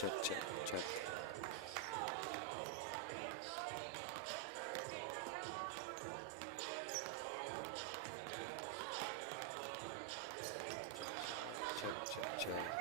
check, check, check. Check, check, check.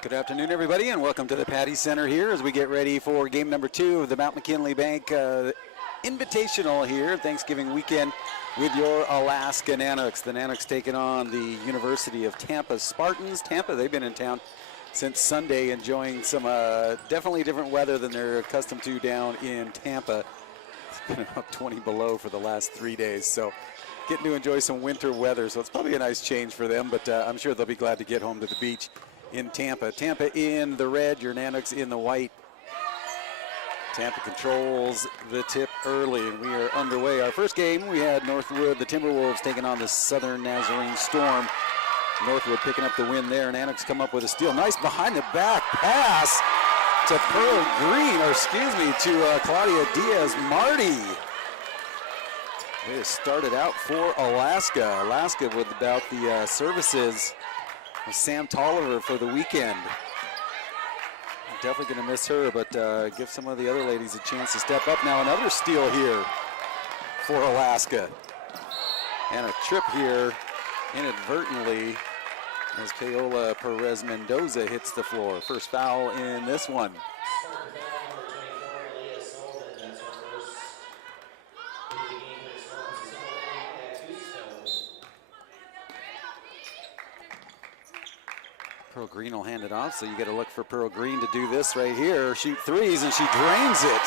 Good afternoon, everybody, and welcome to the Patty Center here as we get ready for game number 2 of the Mount McKinley Bank Invitational here, Thanksgiving weekend, with your Alaska Nanooks. The Nanooks taking on the University of Tampa Spartans. Tampa, they've been in town since Sunday, enjoying some definitely different weather than they're accustomed to down in Tampa. It's been about 20 below for the last 3 days, so getting to enjoy some winter weather, so it's probably a nice change for them, but I'm sure they'll be glad to get home to the beach in Tampa. Tampa in the red, your Nanooks in the white. Tampa controls the tip early, and we are underway. Our first game, we had Northwood, the Timberwolves, taking on the Southern Nazarene Storm. Northwood picking up the win there. Nanooks come up with a steal. Nice behind-the-back pass to Pearl Green, or excuse me, to Claudia Diaz-Marty. They just started out for Alaska. Alaska with about the services of Sam Tolliver for the weekend. Definitely going to miss her, but give some of the other ladies a chance to step up. Now another steal here for Alaska. And a trip here inadvertently as Paola Perez Mendoza hits the floor. First foul in this one. Pearl Green will hand it off, so you got to look for Pearl Green to do this right here. Shoot threes, and she drains it.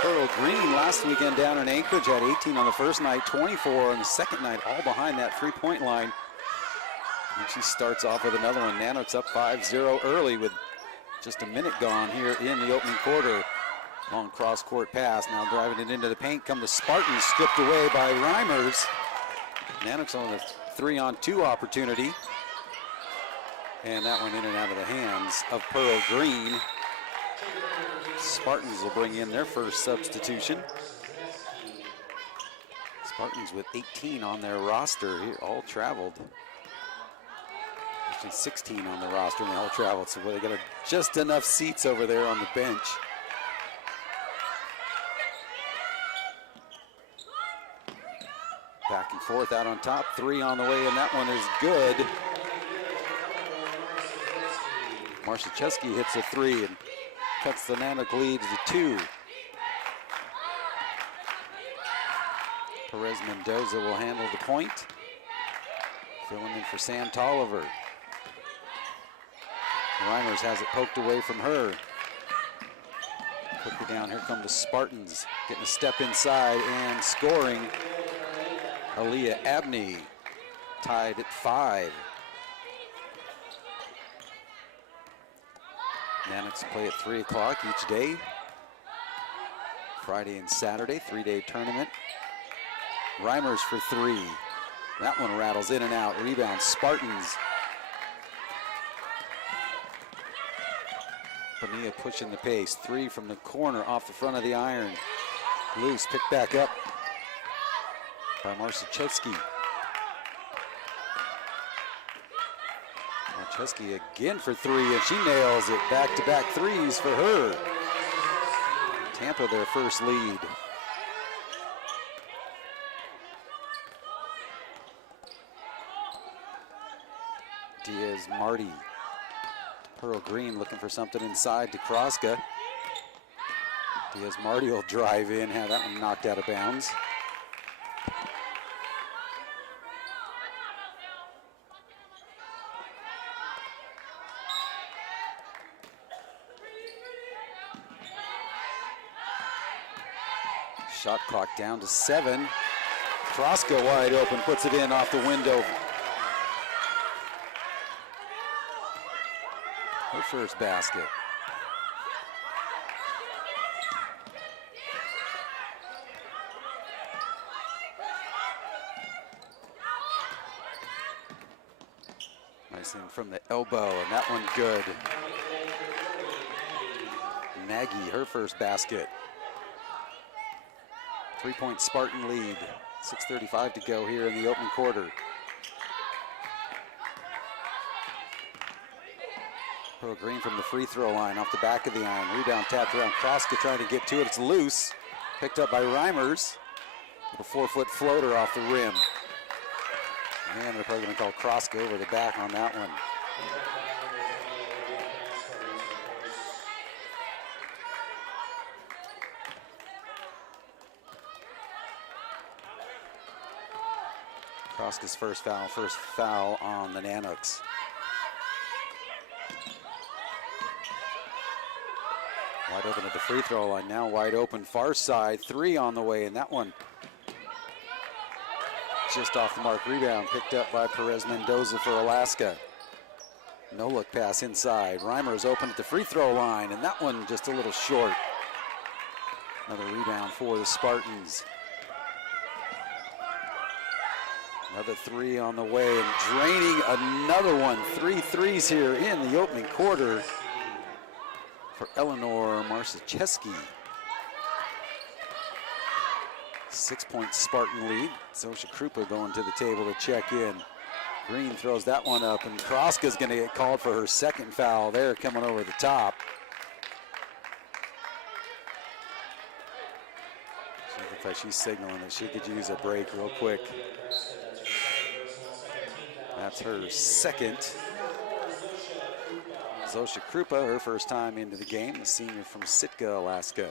Pearl Green last weekend down in Anchorage had 18 on the first night, 24 on the second night, all behind that three-point line. And she starts off with another one. Nanooks up 5-0 early with just a minute gone here in the opening quarter. Long cross-court pass, now driving it into the paint. Come the Spartans, stripped away by Reimers. Nanooks on the 3-on-2 opportunity. And that one in and out of the hands of Pearl Green. Spartans will bring in their first substitution. Spartans with 18 on their roster here, all traveled. Actually 16 on the roster and they all traveled, so they got just enough seats over there on the bench. Back and forth out on top, 3 on the way, and that one is good. Marszczewski hits a 3 and cuts the Nanook lead to 2. Perez Mendoza will handle the point. Filling in for Sam Tolliver. Reimers has it poked away from her. Quickly down, here come the Spartans. Getting a step inside and scoring. Aaliyah Abney tied at 5. Nanooks play at 3 o'clock each day. Friday and Saturday, 3-day tournament. Reimers for 3. That one rattles in and out. Rebound, Spartans. Bonilla pushing the pace. 3 from the corner off the front of the iron. Loose, picked back up by Marszczewski. Marszczewski again for 3, and she nails it. Back-to-back threes for her. Tampa their first lead. Diaz-Marty. Pearl Green looking for something inside to Kroska. Diaz-Marty will drive in, have that one knocked out of bounds. Shot clock down to 7. Kroska wide open, puts it in off the window. Her first basket. Nice in from the elbow, and that one good. Nagy, her first basket. 3-point Spartan lead. 6:35 to go here in the opening quarter. Pearl Green from the free throw line off the back of the iron. Rebound tapped around. Kroska trying to get to it. It's loose. Picked up by Reimers. A 4-foot floater off the rim. Man, they're probably going to call Kroska over the back on that one. Kroska's first foul on the Nanooks. Wide open at the free throw line, now wide open far side, 3 on the way, and that one just off the mark. Rebound picked up by Perez Mendoza for Alaska. No look pass inside. Reimer's open at the free throw line, and that one just a little short. Another rebound for the Spartans. Another 3 on the way, and draining another one. 3 threes here in the opening quarter for Eleanor Marszewski. 6-point Spartan lead. Zosha Krupa going to the table to check in. Green throws that one up, and Kroska's going to get called for her second foul there, coming over the top. She looks like she's signaling that she could use a break real quick. That's her second. Zosha Krupa, her first time into the game, the senior from Sitka, Alaska.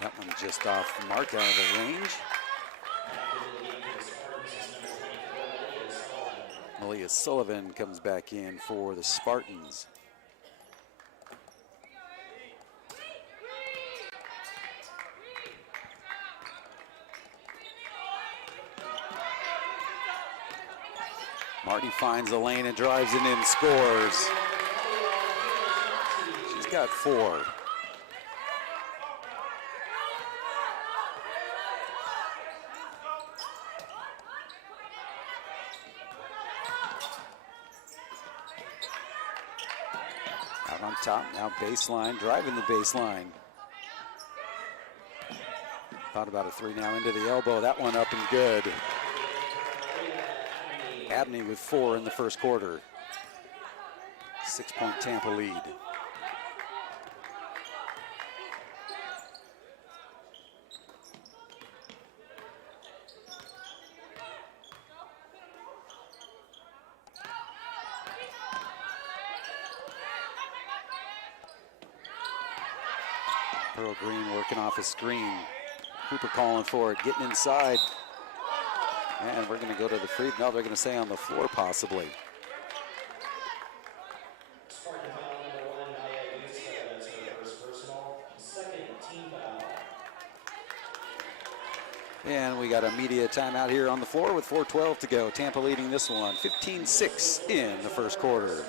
That one just off the mark, out of the range. Malia Sullivan comes back in for the Spartans. Marty finds the lane and drives it in, scores. She's got 4. Out on top, now baseline, driving the baseline. Thought about a 3 now into the elbow. That one up and good. Abney with 4 in the first quarter. 6-point Tampa lead. Pearl Green working off a screen. Cooper calling for it, getting inside. And we're going to go to the free. No, they're going to say on the floor possibly. And we got a media timeout here on the floor with 4:12 to go. Tampa leading this one, 15-6 in the first quarter.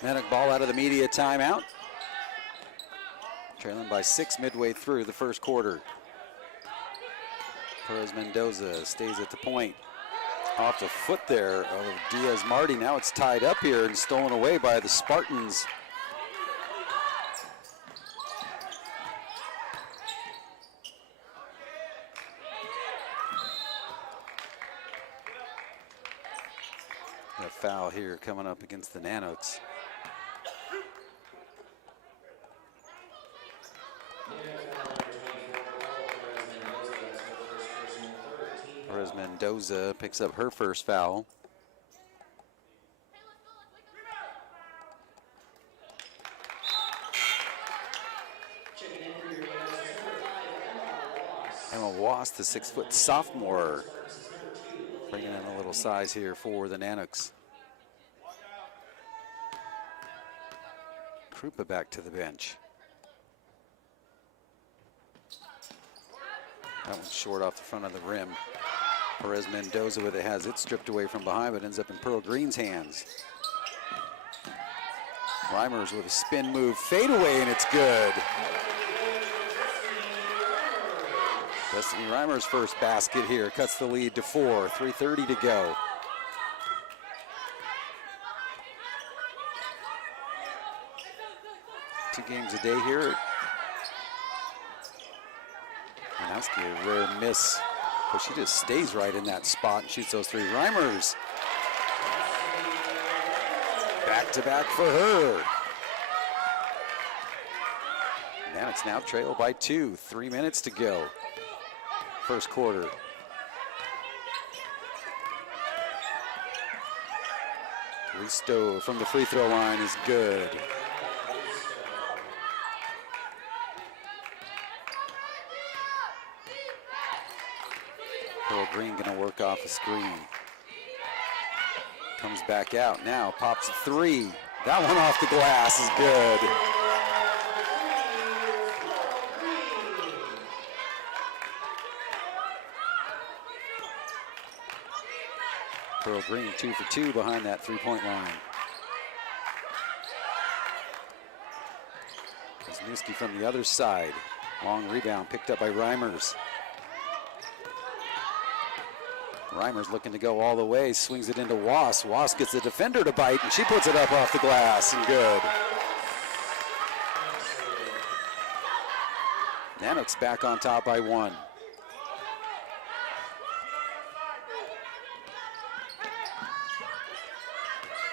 Nanook ball out of the media timeout. Trailing by 6 midway through the first quarter. Perez Mendoza stays at the point. Off the foot there of Diaz Marty. Now it's tied up here and stolen away by the Spartans. A foul here coming up against the Nanooks. Mendoza picks up her first foul. Emma Wass, the 6-foot sophomore, bringing in a little size here for the Nanooks. Krupa back to the bench. That one's short off the front of the rim. Perez Mendoza with it has it stripped away from behind, but ends up in Pearl Green's hands. Reimers with a spin move, fade away, and it's good. Destiny Reimer's first basket here cuts the lead to 4, 3:30 to go. Two games a day here. Manowski, a rare miss, but she just stays right in that spot and shoots those three. Reimers, back-to-back for her. Now it's trailed by 2, 3 minutes to go. First quarter. Listo from the free throw line is good. Pearl Green gonna work off a screen. Comes back out now, pops a 3. That one off the glass is good. Pearl Green 2 for 2 behind that 3-point line. Wisniewski from the other side. Long rebound picked up by Reimers. Reimers looking to go all the way, swings it into Wass. Wass gets the defender to bite, and she puts it up off the glass, and good. Nanooks back on top by 1.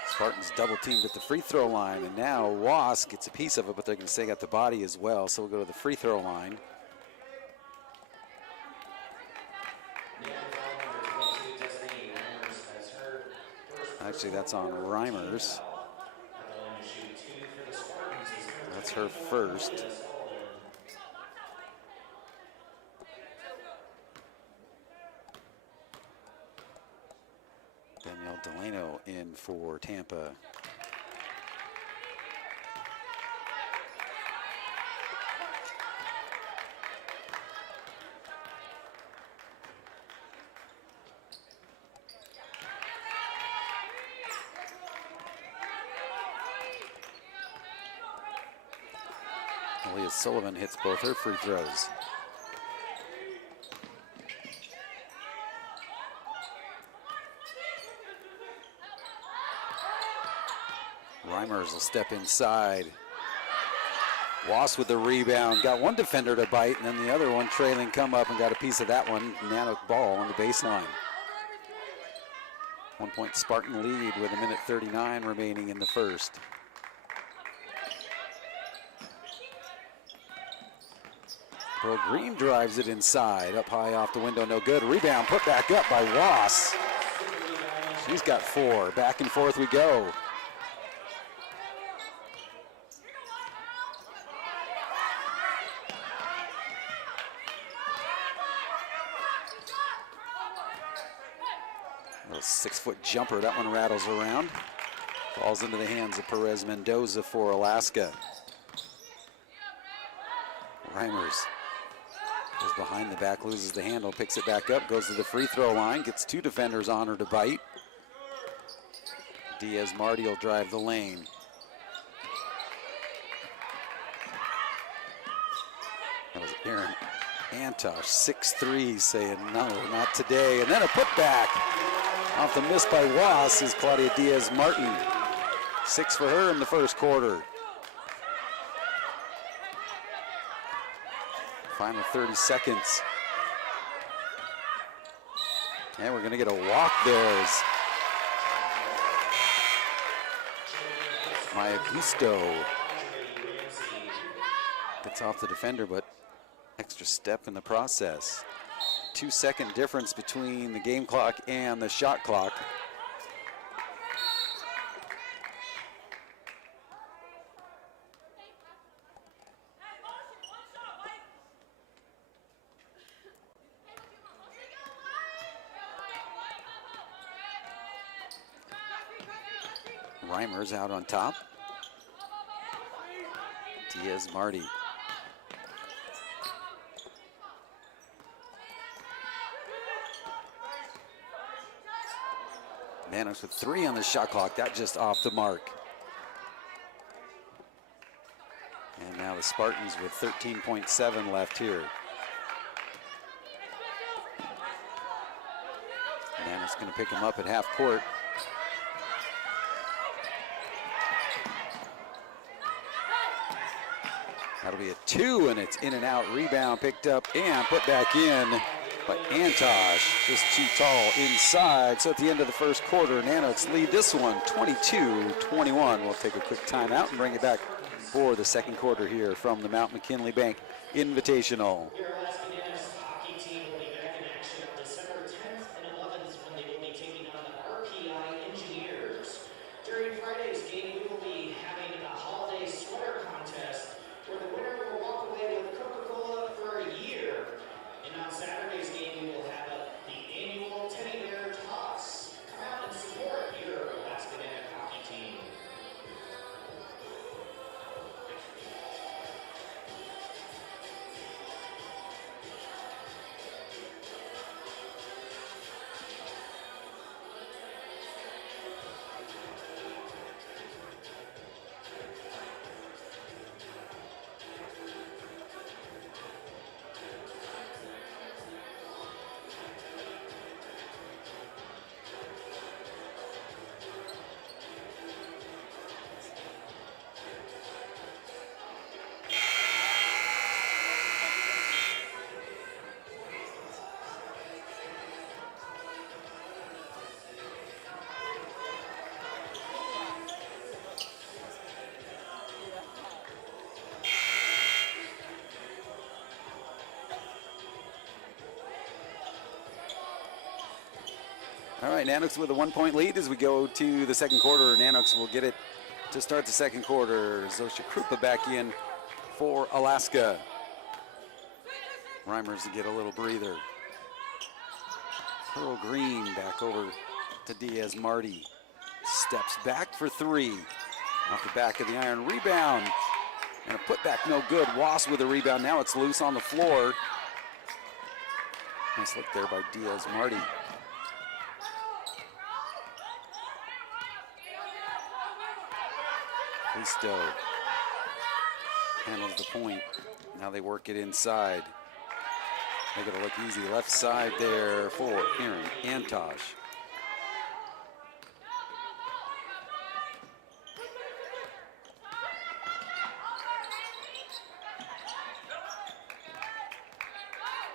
Spartans double teamed at the free throw line, and now Wass gets a piece of it, but they're going to say got the body as well, so we'll go to the free throw line. Actually, that's on Reimers. That's her first. Danielle Delano in for Tampa. Aaliyah Sullivan hits both her free throws. Reimers will step inside. Wass with the rebound. Got one defender to bite, and then the other one trailing come up and got a piece of that one. Nanook ball on the baseline. 1 point Spartan lead with 1:39 remaining in the first. Pearl Green drives it inside, up high off the window, no good. Rebound put back up by Wass. She's got 4. Back and forth we go. Little 6-foot jumper, that one rattles around. Falls into the hands of Perez Mendoza for Alaska. Reimers goes behind the back, loses the handle, picks it back up, goes to the free throw line, gets 2 defenders on her to bite. Diaz Marty will drive the lane. That was Aaron Antosh, 6'3", saying no, not today. And then a putback off the miss by Wass is Claudia Diaz Martin. 6 for her in the first quarter. Final 30 seconds. And we're going to get a walk there as Maya Gusto gets off the defender, but extra step in the process. 2-second difference between the game clock and the shot clock. Reimers out on top. Diaz-Marty. Nanooks with 3 on the shot clock. That just off the mark. And now the Spartans with 13.7 left here. Nanooks going to pick him up at half court. That'll be a 2, and it's in and out. Rebound picked up and put back in by Antosh. Just too tall inside. So at the end of the first quarter, Nanooks lead this one 22-21. We'll take a quick timeout and bring it back for the second quarter here from the Mount McKinley Bank Invitational. Your Alaska Nanooks hockey team will be back in action on December 10th and 11th when they will be taking on the RPI Engineers. During Friday's game, we will be having a holiday sweater contest where the winner will walk away with Coca-Cola for a year. And on Saturday's game, we will have the annual teddy bear toss. Come out and support your Alaska Nanooks hockey team. All right, Nanooks with a 1-point lead as we go to the second quarter. Nanooks will get it to start the second quarter. Zosha Krupa back in for Alaska. Reimers to get a little breather. Pearl Green back over to Diaz-Marty. Steps back for 3. Off the back of the iron. Rebound. And a putback no good. Wass with a rebound. Now it's loose on the floor. Nice look there by Diaz-Marty. Cristo handles the point. Now they work it inside. Make it look easy. Left side there for Aaron Antosh.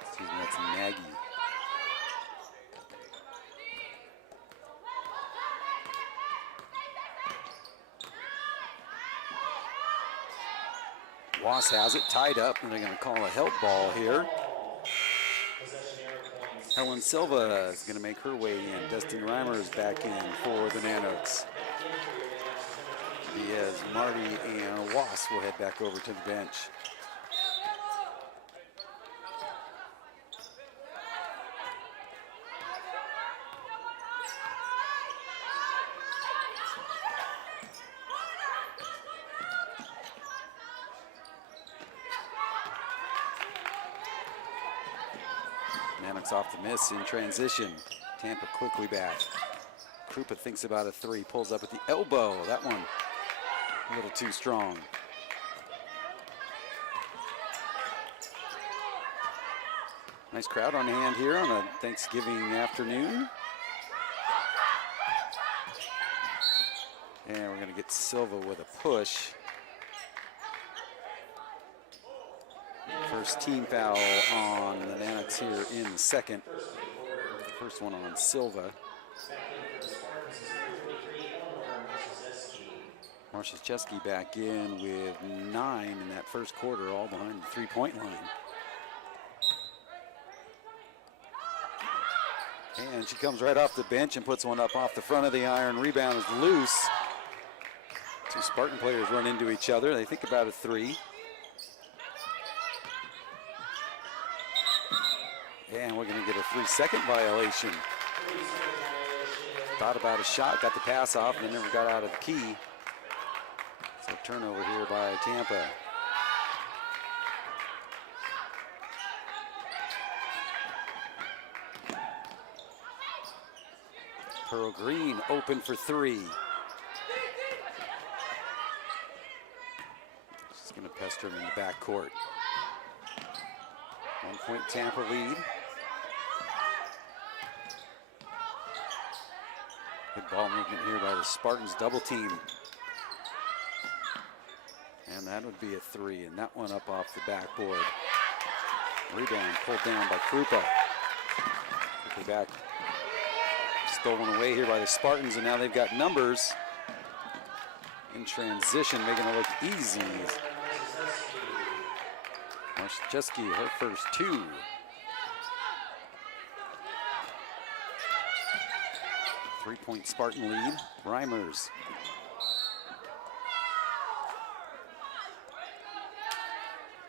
Excuse me, that's Nagy. Wass has it tied up, and they're going to call a help ball here. Helen Silva is going to make her way in. Dustin Reimers back in for the Nanooks. Diaz-Marty and Wass will head back over to the bench. Nanooks off the miss in transition. Tampa quickly back. Krupa thinks about a 3, pulls up at the elbow. That one a little too strong. Nice crowd on hand here on a Thanksgiving afternoon. And we're going to get Silva with a push. First team foul on the Nanooks here in the second. First one on Silva. Marszewski back in with 9 in that first quarter, all behind the 3-point line. And she comes right off the bench and puts one up off the front of the iron. Rebound is loose. Two Spartan players run into each other. They think about a three. And we're going to get a 3-second violation. Thought about a shot, got the pass off, and then never got out of the key. So turnover here by Tampa. Pearl Green open for three. She's going to pester him in the backcourt. 1-point Tampa lead. Good ball movement here by the Spartans, double team. And that would be a three, and that one up off the backboard. Rebound pulled down by Krupa. Quickly back. Stolen away here by the Spartans, and now they've got numbers in transition, making it look easy. Marszewski, her first two. Three-point Spartan lead. Reimers.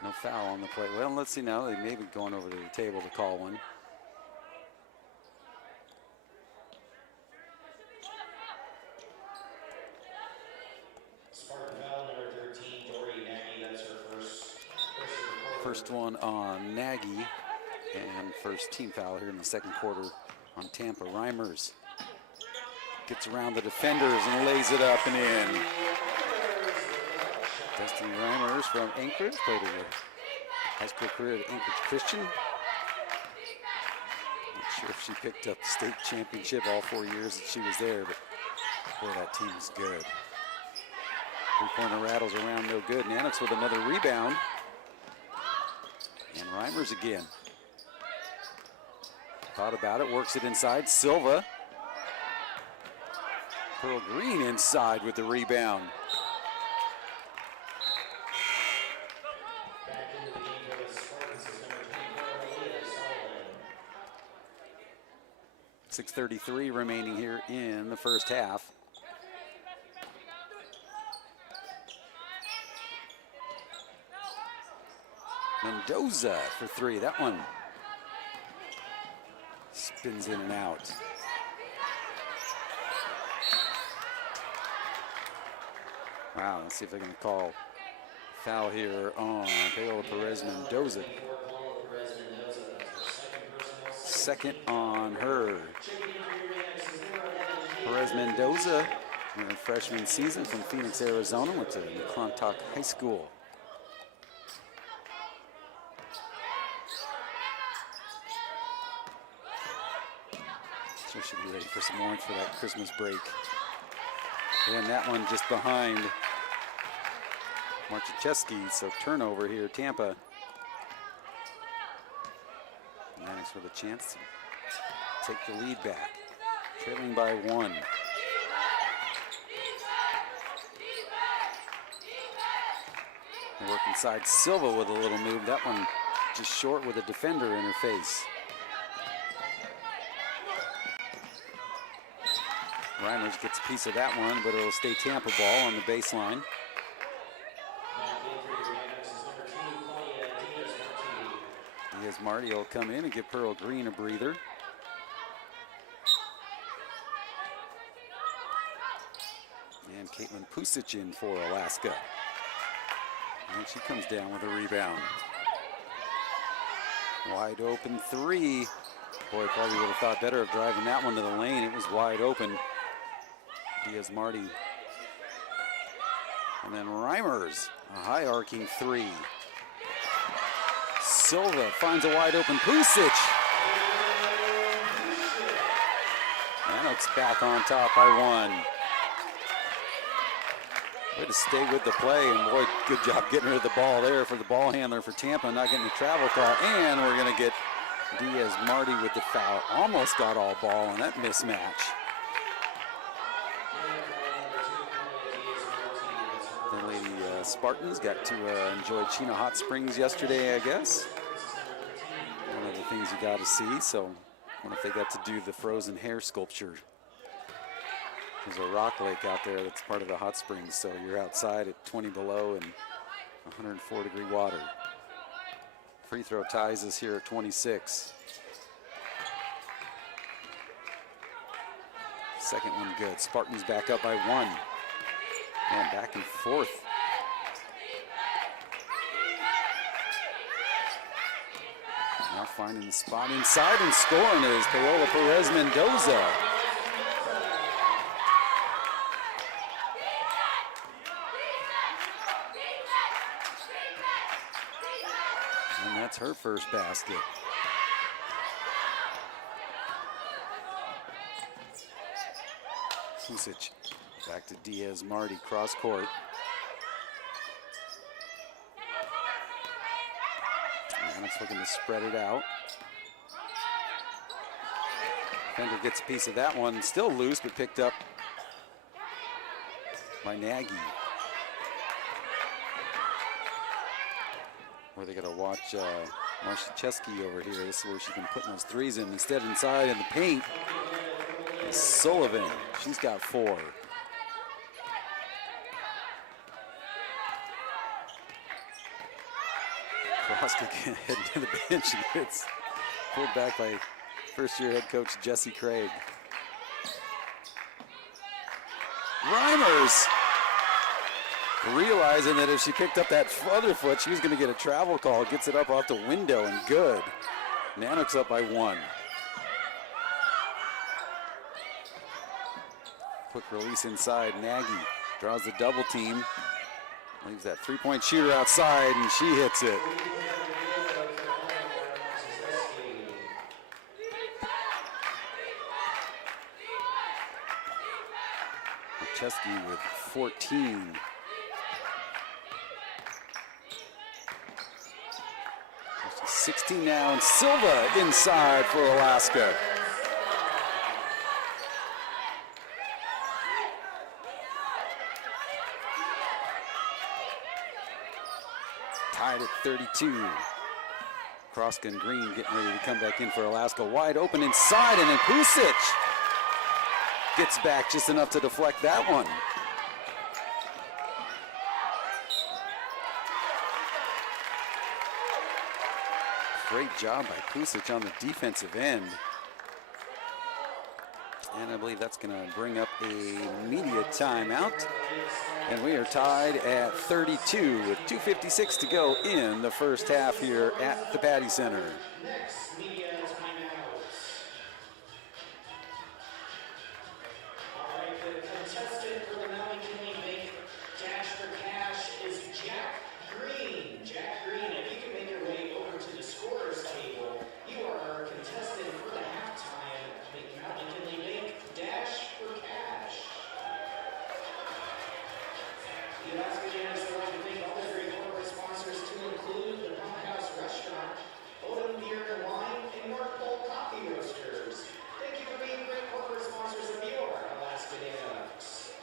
No foul on the play. Well, let's see now. They may be going over to the table to call one. First one on Nagy, and first team foul here in the second quarter on Tampa. Reimers gets around the defenders and lays it up and in. Destiny Reimers from Anchorage, played a high school career at Anchorage Christian. Not sure if she picked up the state championship all 4 years that she was there, but boy, that team's good. Three-pointer rattles around, no good. Nanooks with another rebound. And Reimers again. Thought about it, works it inside. Silva. Pearl Green inside with the rebound. Back into the game for the Spartans is number 24, Solomon. 6:33 remaining here in the first half. Mendoza for three. That one spins in and out. Wow, let's see if I can call foul here on Paola Perez Mendoza. Second on her. Perez Mendoza, in her freshman season from Phoenix, Arizona, went to McClintock High School. So should be ready for some lunch for that Christmas break. And that one just behind Marszewski, so turnover here, Tampa. Nanooks with a chance to take the lead back, trailing by one. They work inside. Silva with a little move. That one just short with a defender in her face. Reimers gets a piece of that one, but it'll stay Tampa ball on the baseline. Diaz Marty will come in and give Pearl Green a breather. And Caitlin Pusic in for Alaska. And she comes down with a rebound. Wide open three. Boy, probably would have thought better of driving that one to the lane. It was wide open. Diaz Marty. And then Reimers, a high arcing three. Silva finds a wide open Pusic. Nanooks back on top by one. Way to stay with the play, and boy, good job getting rid of the ball there for the ball handler for Tampa, not getting the travel call. And we're going to get Diaz Marty with the foul. Almost got all ball on that mismatch. The Lady Spartans got to enjoy Chino Hot Springs yesterday, I guess. One of the things you got to see. So wonder if they got to do the frozen hair sculpture. There's a rock lake out there that's part of the hot springs, so you're outside at 20 below and 104-degree water. Free throw ties us here at 26. Second one good. Spartans back up by 1. And back and forth. Now finding the spot inside and scoring is Paola Perez Mendoza. And that's her first basket. Pusic back to Diaz Marty, cross court. Nanooks looking to spread it out. Fender gets a piece of that one, still loose, but picked up by Nagy. Where they got to watch Marcia Chesky over here. This is where she's been putting those threes in. Instead, inside in the paint is Sullivan. She's got 4. Croska heading to the bench. She gets pulled back by first-year head coach Jesse Craig. Reimers realizing that if she picked up that other foot, she was going to get a travel call. Gets it up off the window and good. Nanooks up by 1. Quick release inside. Nagy draws the double team. Leaves that three-point shooter outside, and she hits it. Chesky with 14. 16 now, and Silva inside for Alaska. Tied at 32. Kroska and Green getting ready to come back in for Alaska. Wide open inside, and then Pusic gets back just enough to deflect that one. Great job by Pusic on the defensive end. And I believe that's going to bring up a media timeout. And we are tied at 32 with 2:56 to go in the first half here at the Patty Center. Next media timeout. All right, the contestant for the McKinley Bank Dash for Cash is Jack Green. Jack Green, if you can make your way over to the scorer's table, you are our contestant for the halftime McKinley Bank Dash for Cash. The Alaska Nanooks would like to thank all their great corporate sponsors to include the Pump House Restaurant, Odom Beer and Wine, and North Pole Coffee Roasters. Thank you for being great corporate sponsors of your Alaska Nanooks.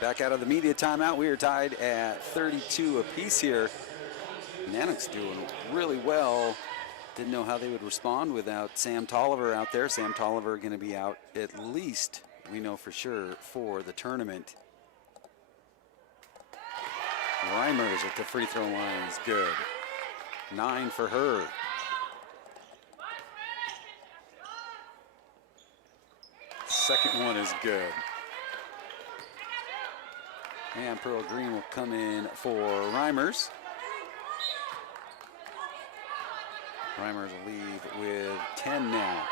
Back out of the media timeout. We are tied at 32 apiece here. Nanooks doing really well. Didn't know how they would respond without Sam Tolliver out there. Sam Tolliver going to be out at least, we know for sure, for the tournament. Reimers at the free throw line is good. 9 for her. Second one is good. And Pearl Green will come in for Reimers. Reimers will leave with 10 now.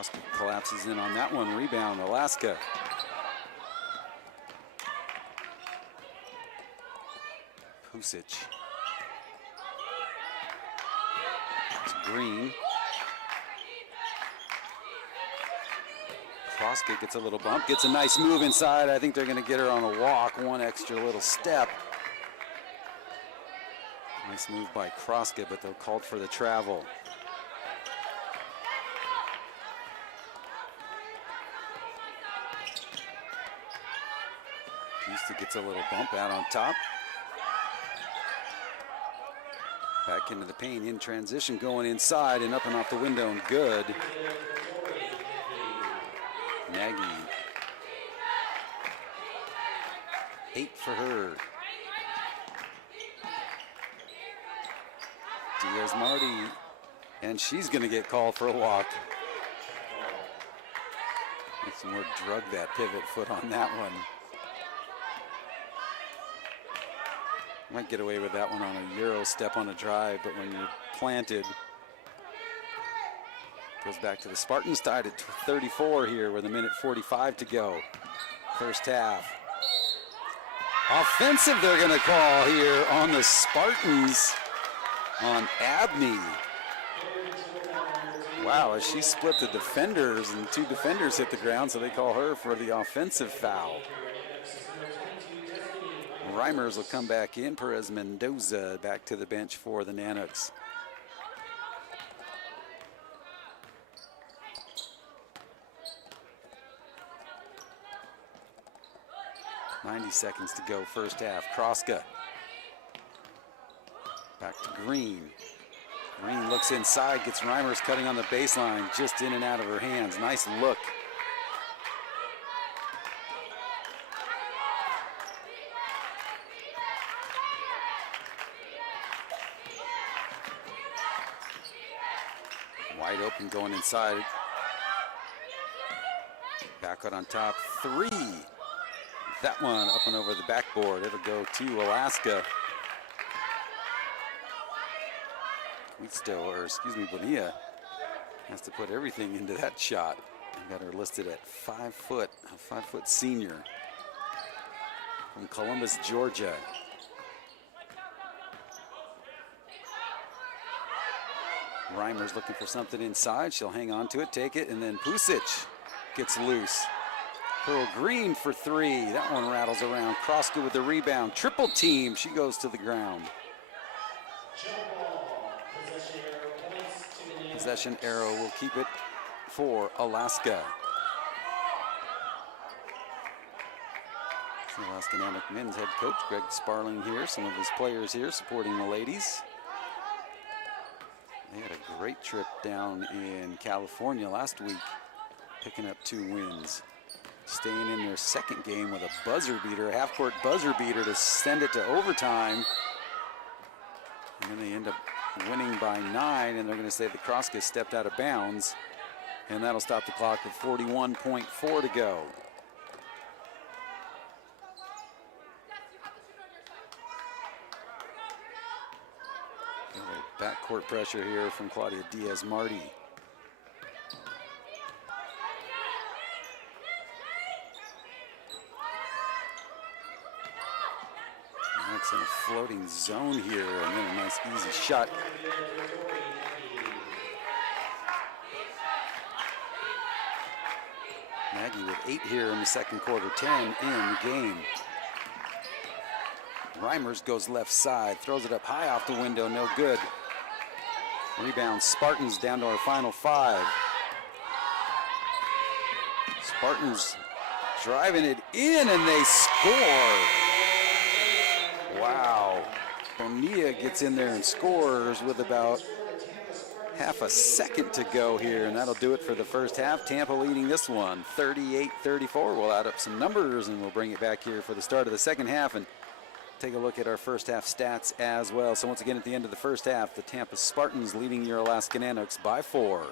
Cross collapses in on that one. Rebound, Alaska. Pusic. It's Green. Croskett gets a little bump, gets a nice move inside. I think they're going to get her on a walk, one extra little step. Nice move by Croskett, but they'll call for the travel. Houston gets a little bump out on top. Back into the paint in transition, going inside and up and off the window and good. Nagy. 8 for her. Diaz-Marty, and she's going to get called for a walk. Makes more drug that pivot foot on that one. Might get away with that one on a Euro step on a drive, but when you're planted, goes back to the Spartans, tied at 34 here with 1:45 to go. First half. Offensive they're going to call here on the Spartans on Abney. Wow, as she split the defenders and 2 defenders hit the ground, so they call her for the offensive foul. Reimers will come back in. Perez Mendoza back to the bench for the Nanooks. .90 seconds to go, first half. Kroska. Back to Green. Green looks inside, gets Reimers cutting on the baseline, just in and out of her hands. Nice look. Wide open going inside. Backcourt on top, 3. That one up and over the backboard. It'll go to Alaska. Bonilla has to put everything into that shot. I got her listed at 5 foot, a 5-foot senior from Columbus, Georgia. Reimers looking for something inside. She'll hang on to it, take it, and then Pusic gets loose. Pearl Green for 3. That one rattles around. Kroska with the rebound. Triple team. She goes to the ground. Possession arrow will keep it for Alaska. The Alaska Nanooks men's head coach Greg Sparling here. Some of his players here supporting the ladies. They had a great trip down in California last week, picking up 2 wins. Staying in their second game with a buzzer beater, a half-court buzzer beater to send it to overtime. And then they end up winning by 9, and they're going to say the Kroska stepped out of bounds, and that'll stop the clock with 41.4 to go. A little backcourt pressure here from Claudia Diaz-Marty. That's in a floating zone here, and then a nice easy shot. Nagy with 8 here in the second quarter, 10 in the game. Reimers goes left side, throws it up high off the window, no good. Rebound, Spartans down to our final 5. Spartans driving it in, and they score. Wow. Bonilla gets in there and scores with about half a second to go here, and that'll do it for the first half. Tampa leading this one 38-34. We'll add up some numbers and we'll bring it back here for the start of the second half and take a look at our first half stats as well. So once again, at the end of the first half, the Tampa Spartans leading your Alaska Nanooks by 4.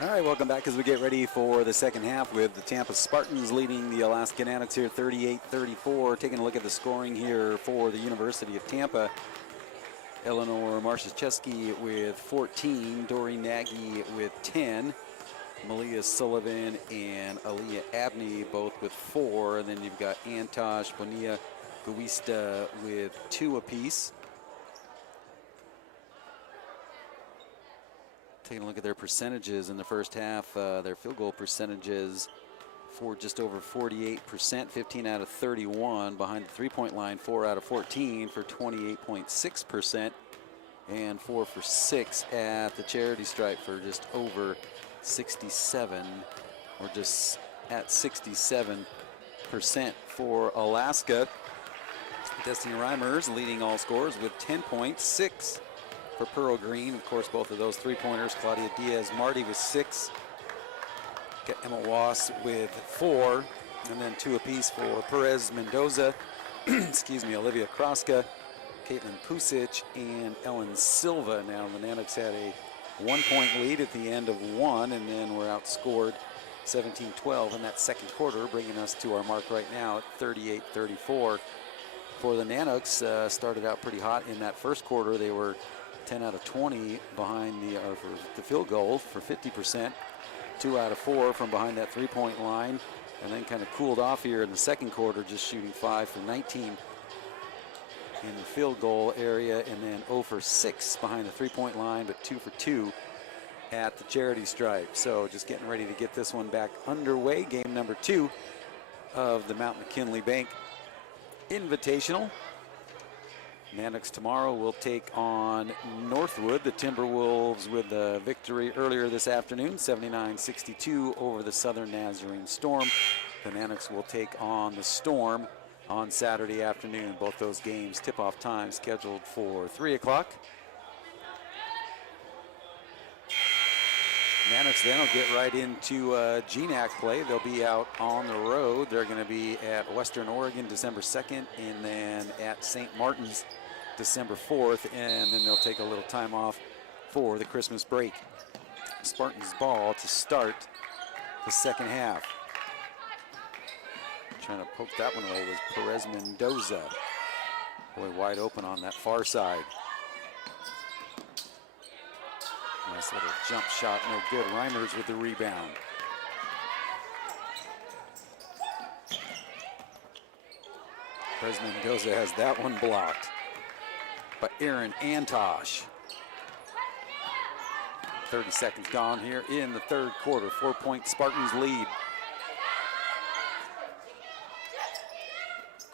All right, welcome back as we get ready for the second half with the Tampa Spartans leading the Alaska Nanooks here 38-34. Taking a look at the scoring here for the University of Tampa. Eleanor Marszewski with 14, Doreen Nagy with 10, Malia Sullivan and Aaliyah Abney both with 4, and then you've got Antosh Bonilla Guista with 2 apiece. Taking a look at their percentages in the first half, their field goal percentages for just over 48%, 15 out of 31. Behind the three-point line, 4 out of 14 for 28.6%, and 4 for 6 at the charity stripe for just over 67, or just at 67% for Alaska. Destiny Reimers leading all scorers with 10 points, 6 for Pearl Green. Of course, both of those three-pointers. Claudia Diaz-Marty with 6. Got Emma Wass with 4. And then 2 apiece for Perez Mendoza, excuse me, Olivia Kroska, Caitlin Pusic, and Ellen Silva. Now, the Nanooks had a 1-point lead at the end of 1, and then were outscored 17-12 in that second quarter, bringing us to our mark right now at 38-34. For the Nanooks, started out pretty hot in that first quarter. They were 10 out of 20 behind for the field goal for 50%, 2 out of 4 from behind that three-point line, and then kind of cooled off here in the second quarter, just shooting 5 for 19 in the field goal area, and then 0 for 6 behind the three-point line, but 2 for 2 at the charity stripe. So just getting ready to get this one back underway. Game number 2 of the Mount McKinley Bank Invitational. Nanooks tomorrow will take on Northwood. The Timberwolves with a victory earlier this afternoon, 79-62 over the Southern Nazarene Storm. The Nanooks will take on the Storm on Saturday afternoon. Both those games, tip-off time scheduled for 3 o'clock. Nanooks then will get right into GNAC play. They'll be out on the road. They're going to be at Western Oregon December 2nd, and then at St. Martin's December 4th, and then they'll take a little time off for the Christmas break. Spartans ball to start the second half. Trying to poke that one away was Perez Mendoza. Boy, wide open on that far side. Nice little jump shot, no good. Reimers with the rebound. Perez Mendoza has that one blocked by Erin Antosh. 30 seconds gone here in the third quarter. 4-point Spartans lead.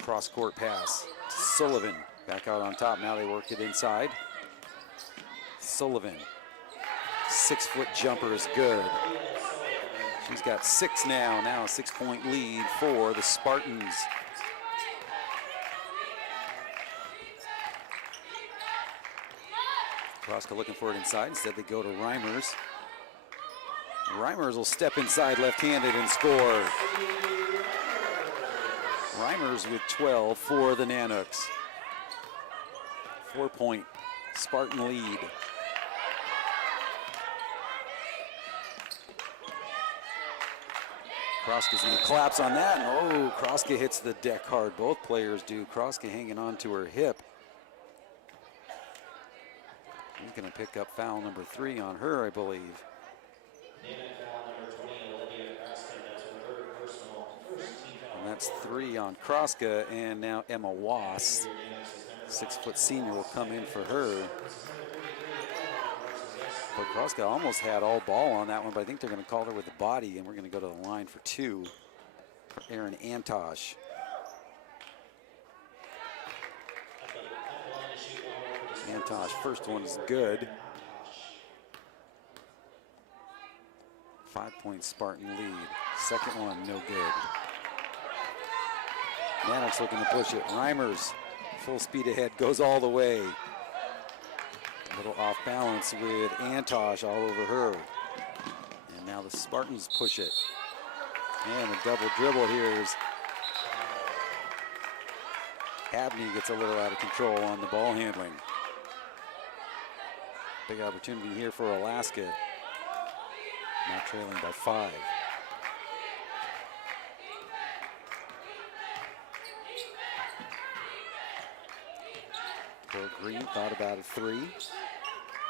Cross-court pass to Sullivan. Back out on top. Now they work it inside. Sullivan. 6-foot jumper is good. She's got 6 now. Now a 6-point lead for the Spartans. Kroska looking for it inside. Instead, they go to Reimers. Reimers will step inside left-handed and score. Reimers with 12 for the Nanooks. 4-point Spartan lead. Kroska's going to collapse on that. And Kroska hits the deck hard. Both players do. Kroska hanging on to her hip. He's going to pick up foul number 3 on her, I believe. And that's 3 on Kroska, and now Emma Wass, 6-foot senior, will come in for her. But Kroska almost had all ball on that one, but I think they're going to call her with the body, and we're going to go to the line for 2 for Erin Antosh. Antosh, first one is good. 5-point Spartan lead. Second one, no good. Nanooks looking to push it. Reimers, full speed ahead, goes all the way. A little off balance with Antosh all over her. And now the Spartans push it. And a double dribble here is Abney gets a little out of control on the ball handling. Big opportunity here for Alaska. Now trailing by 5. Bill Green thought about a 3.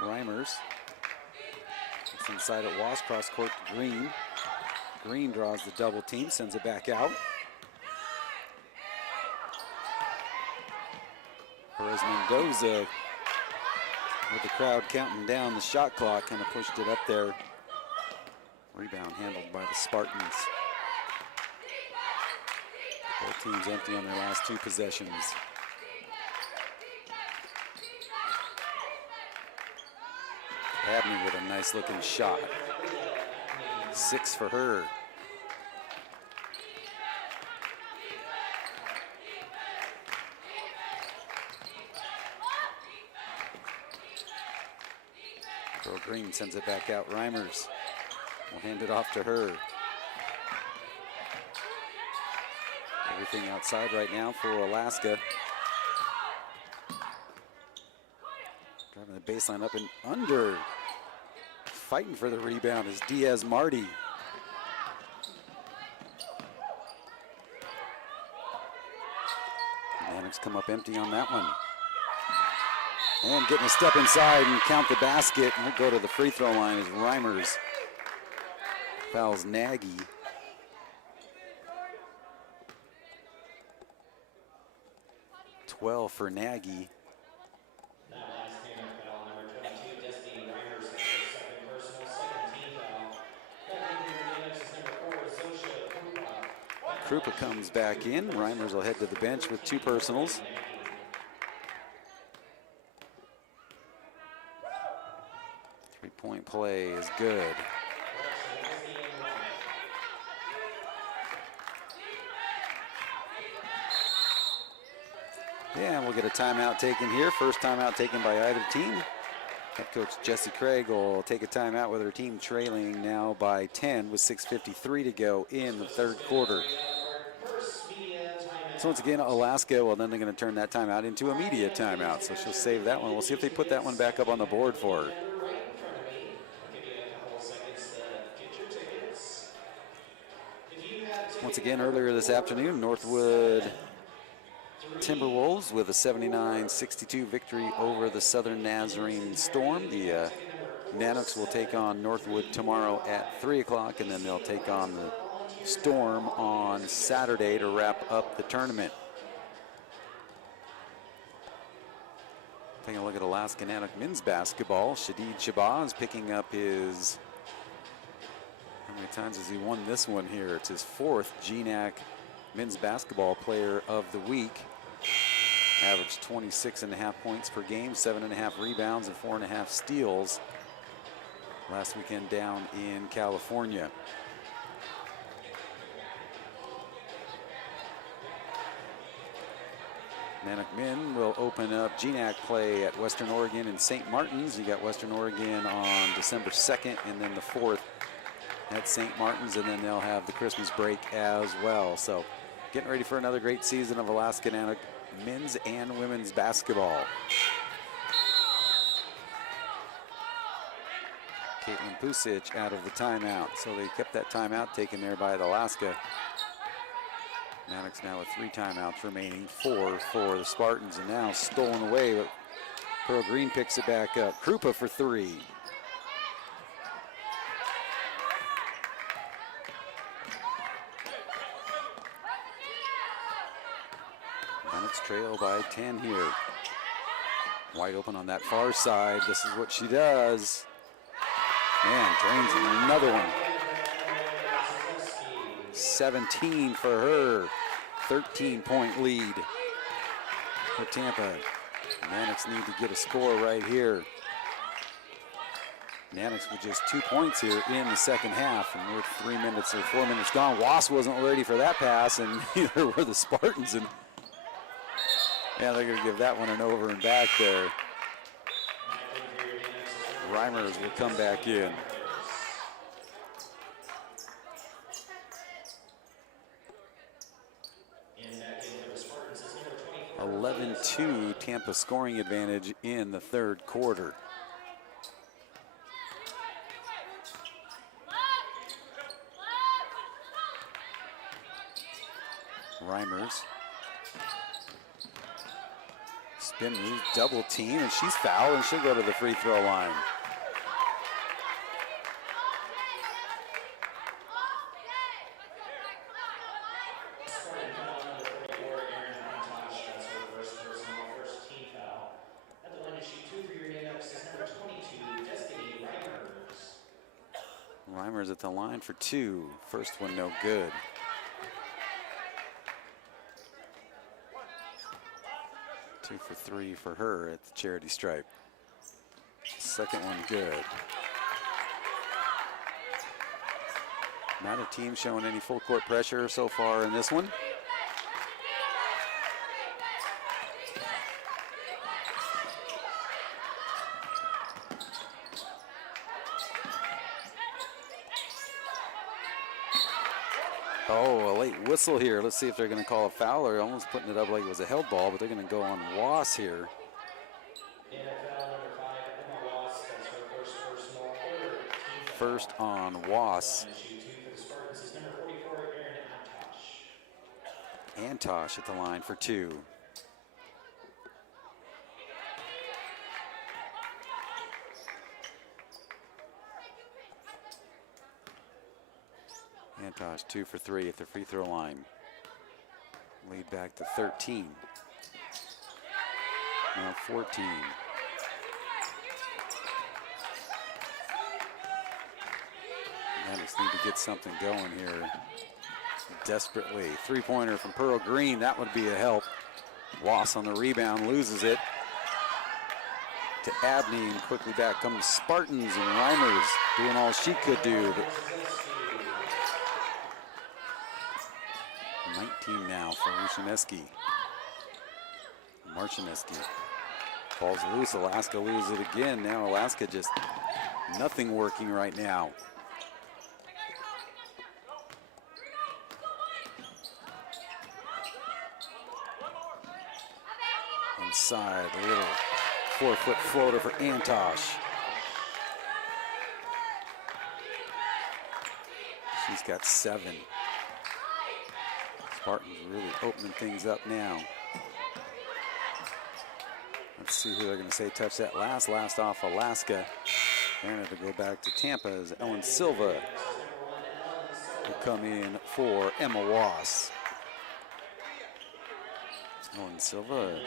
Reimers. It's inside at Wass, cross court to Green. Green draws the double team, sends it back out. Perez Mendoza, with the crowd counting down the shot clock, kind of pushed it up there. Rebound handled by the Spartans. Both teams empty on their last 2 possessions. Abney with a nice looking shot. 6 for her. Pearl Green sends it back out. Reimers will hand it off to her. Everything outside right now for Alaska. Driving the baseline up and under. Fighting for the rebound is Diaz Marty. Nanooks come up empty on that one. And getting a step inside and count the basket. And we'll go to the free throw line as Reimers fouls Nagy. .12 for Nagy. Krupa comes back in. Reimers will head to the bench with 2 personals. Three-point play is good. Yeah, and we'll get a timeout taken here. First timeout taken by either team. Head coach Jesse Craig will take a timeout with her team trailing now by 10 with 6:53 to go in the 3rd quarter. So once again, Alaska, well, then they're going to turn that timeout into a media timeout. So she'll save that one. We'll see if they put that one back up on the board for her. Once again, earlier this afternoon, Northwood Timberwolves with a 79-62 victory over the Southern Nazarene Storm. The Nanooks will take on Northwood tomorrow at 3 o'clock, and then they'll take on the Storm on Saturday to wrap up the tournament. Taking a look at Alaska Nanook men's basketball. Shadid Shabazz picking up his, how many times has he won this one here? It's his 4th GNAC men's basketball player of the week. Averaged 26.5 points per game, 7.5 rebounds, and 4.5 steals last weekend down in California. Nanook men will open up GNAC play at Western Oregon and St. Martin's. You got Western Oregon on December 2nd and then the 4th at St. Martin's, and then they'll have the Christmas break as well. So getting ready for another great season of Alaska Nanook men's and women's basketball. Caitlin Pusic out of the timeout. So they kept that timeout taken there by Alaska. Nanooks now with 3 timeouts remaining, 4 for the Spartans, and now stolen away, but Pearl Green picks it back up. Krupa for 3. Nanooks trail by 10 here. Wide open on that far side. This is what she does. And drains another one. 17 for her, 13-point lead for Tampa. Nanooks need to get a score right here. Nanooks with just 2 points here in the second half, and we're 3 minutes or 4 minutes gone. Wass wasn't ready for that pass, and neither were the Spartans. And yeah, they're going to give that one an over and back there. Reimers will come back in. 11-2 Tampa scoring advantage in the 3rd quarter. Reimers. Spin move, double team, and she's fouled, and she'll go to the free throw line. Reimers at the line for 2. First one no good. Two for 3 for her at the charity stripe. Second one good. Not a team showing any full court pressure so far in this one. Oh, a late whistle here. Let's see if they're going to call a foul, or almost putting it up like it was a held ball, but they're going to go on Wass here. First on Wass. Antosh at the line for 2. Antosh 2 for 3 at the free throw line. Lead back to 13. Now 14. Nanooks need to get something going here desperately. Three-pointer from Pearl Green. That would be a help. Wass on the rebound, loses it to Abney, and quickly back comes Spartans, and Reimers doing all she could do. But 19 now for Rushineski. Marchineski. Ball's loose. Alaska loses it again. Now Alaska just nothing working right now. Inside, a little 4-foot floater for Antosh. She's got 7. Spartans really opening things up now. Let's see who they're going to say touched that last off Alaska. And it'll go back to Tampa as Ellen Silva will come in for Emma Wass. Ellen Silva,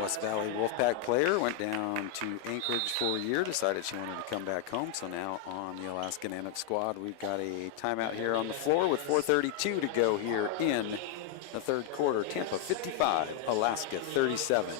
West Valley Wolfpack player, went down to Anchorage for a year, decided she wanted to come back home. So now on the Alaska Nanooks squad, we've got a timeout here on the floor with 4:32 to go here in the third quarter. Tampa 55, Alaska 37.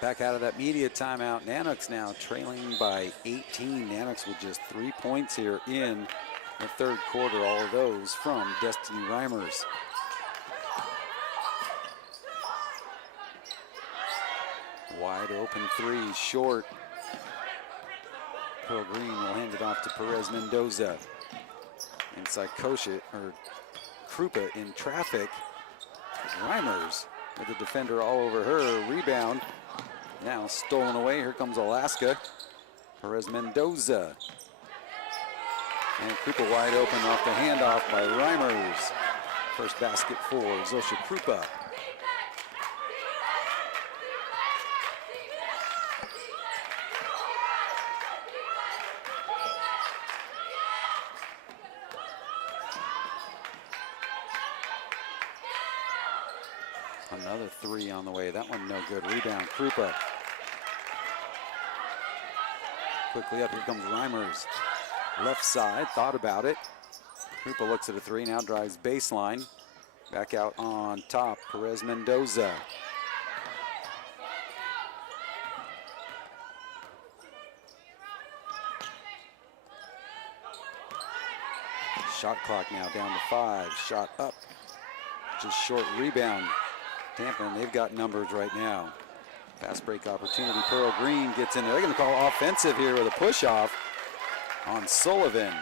Back out of that media timeout. Nanooks now trailing by 18. Nanooks with just 3 points here in the third quarter. All of those from Destiny Reimers. Wide open 3, short. Pearl Green will hand it off to Perez Mendoza. Inside Krupa in traffic. Reimers with the defender all over her. Rebound. Now stolen away. Here comes Alaska. Perez Mendoza. And Krupa wide open off the handoff by Reimers. First basket for Zosha Krupa. Another three on the way. That one no good. Rebound, Krupa. Quickly up, here comes Reimers. Left side, thought about it. Krupa looks at a three, now drives baseline. Back out on top, Perez Mendoza. Shot clock now down to 5. Shot up, just short rebound. Tampa, and they've got numbers right now. Fast break opportunity. Pearl Green gets in there. They're going to call offensive here with a push-off on Sullivan.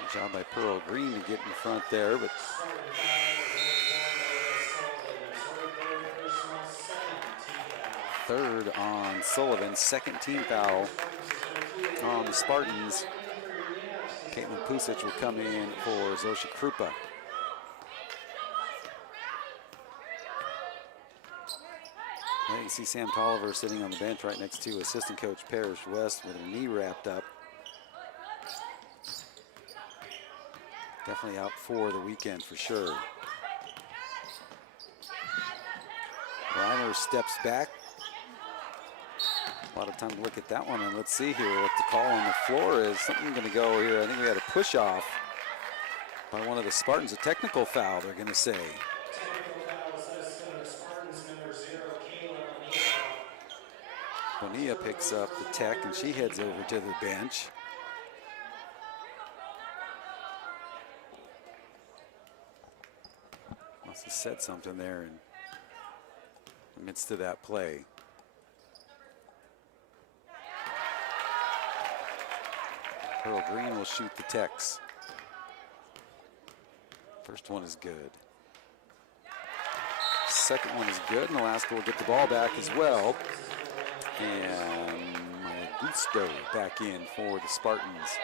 Good job by Pearl Green to get in front there, but third on Sullivan. Second team foul on the Spartans. Caitlin Pusic will come in for Zosha Krupa. You can see Sam Tolliver sitting on the bench right next to assistant coach Parrish West with her knee wrapped up. Definitely out for the weekend for sure. Reimer steps back. A lot of time to look at that one, and let's see here what the call on the floor is. Something going to go here. I think we had a push off by one of the Spartans. A technical foul, they're going to say. Bonilla picks up the tech, and she heads over to the bench. Must have said something there in the midst of that play. Pearl Green will shoot the techs. First one is good. Second one is good, and Alaska will get the ball back as well. And Gusto back in for the Spartans.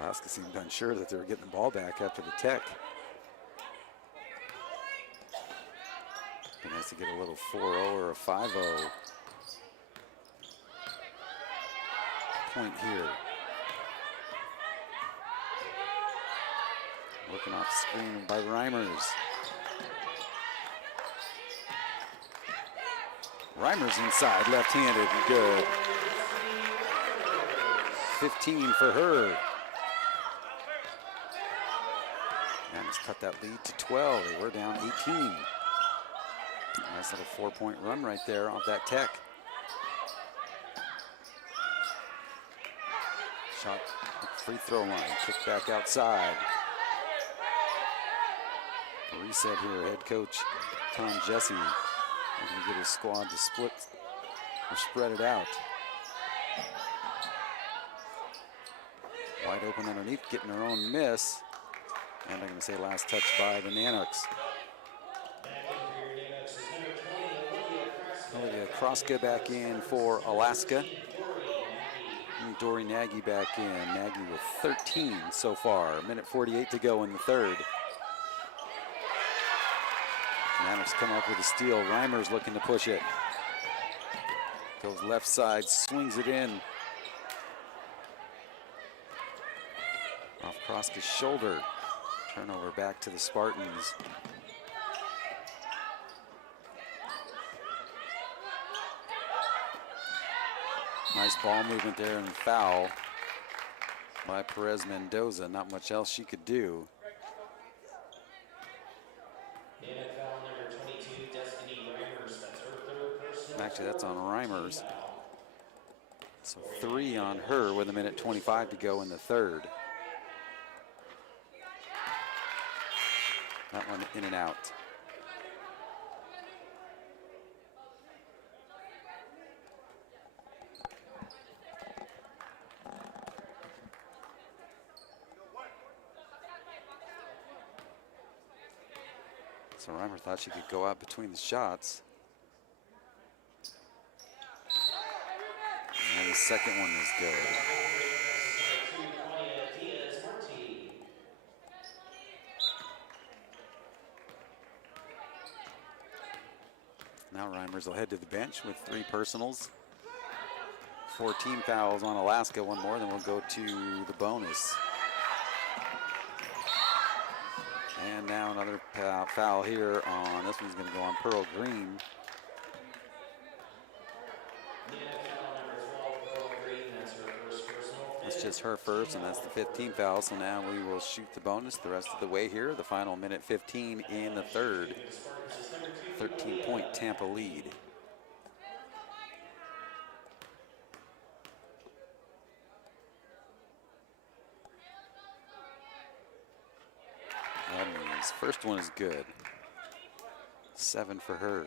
Alaska seemed unsure that they were getting the ball back after the tech. Be nice to get a little 4-0 or a 5-0 point here. Looking off the screen by Reimers. Reimers inside, left-handed, good. 15 for her. And it's cut that lead to 12. They were down 18. Nice little 4-point run right there off that tech. Shot free throw line, kick back outside. Reset here, head coach Tom Jesse. Looking to get his squad to split or spread it out. Wide open underneath, getting her own miss. And I'm going to say last touch by the Nanooks. Olivia Kroska back in for Alaska. And Dory Nagy back in. Nagy with 13 so far. Minute 48 to go in the third. Nanooks come up with a steal. Reimers looking to push it. Goes left side, swings it in. Off Kroska's shoulder. Turnover back to the Spartans. Nice ball movement there and foul by Perez Mendoza. Not much else she could do. Actually, that's on Reimers. So 3 on her with a minute 25 to go in the third. That one in and out. So Reimer thought she could go out between the shots. And the second one was good. Now Reimers will head to the bench with 3 personals. 4 team fouls on Alaska, one more, then we'll go to the bonus. And now another foul here on, this one's going to go on Pearl Green. That's just her first, and that's the 15th foul. So now we will shoot the bonus the rest of the way here. The final minute 15 in the third. 13-point Tampa lead. Adams, first one is good. 7 for her.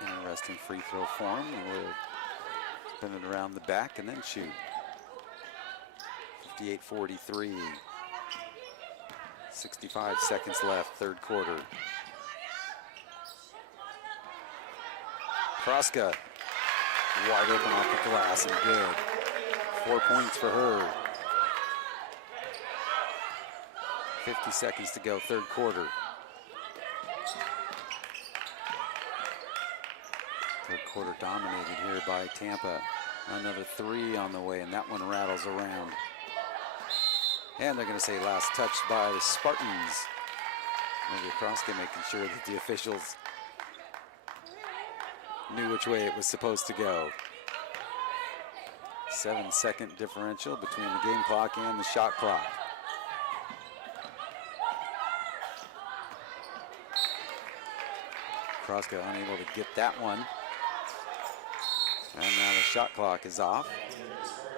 Interesting free throw form. We'll spin it around the back and then shoot. 58-43. 65 seconds left, third quarter. Kroska, wide open off the glass and good. 4 points for her. 50 seconds to go, third quarter. Third quarter dominated here by Tampa. Another 3 on the way, and that one rattles around. And they're going to say last touch by the Spartans. Maybe Kroska making sure that the officials knew which way it was supposed to go. 7-second differential between the game clock and the shot clock. Kroska unable to get that one. And now the shot clock is off.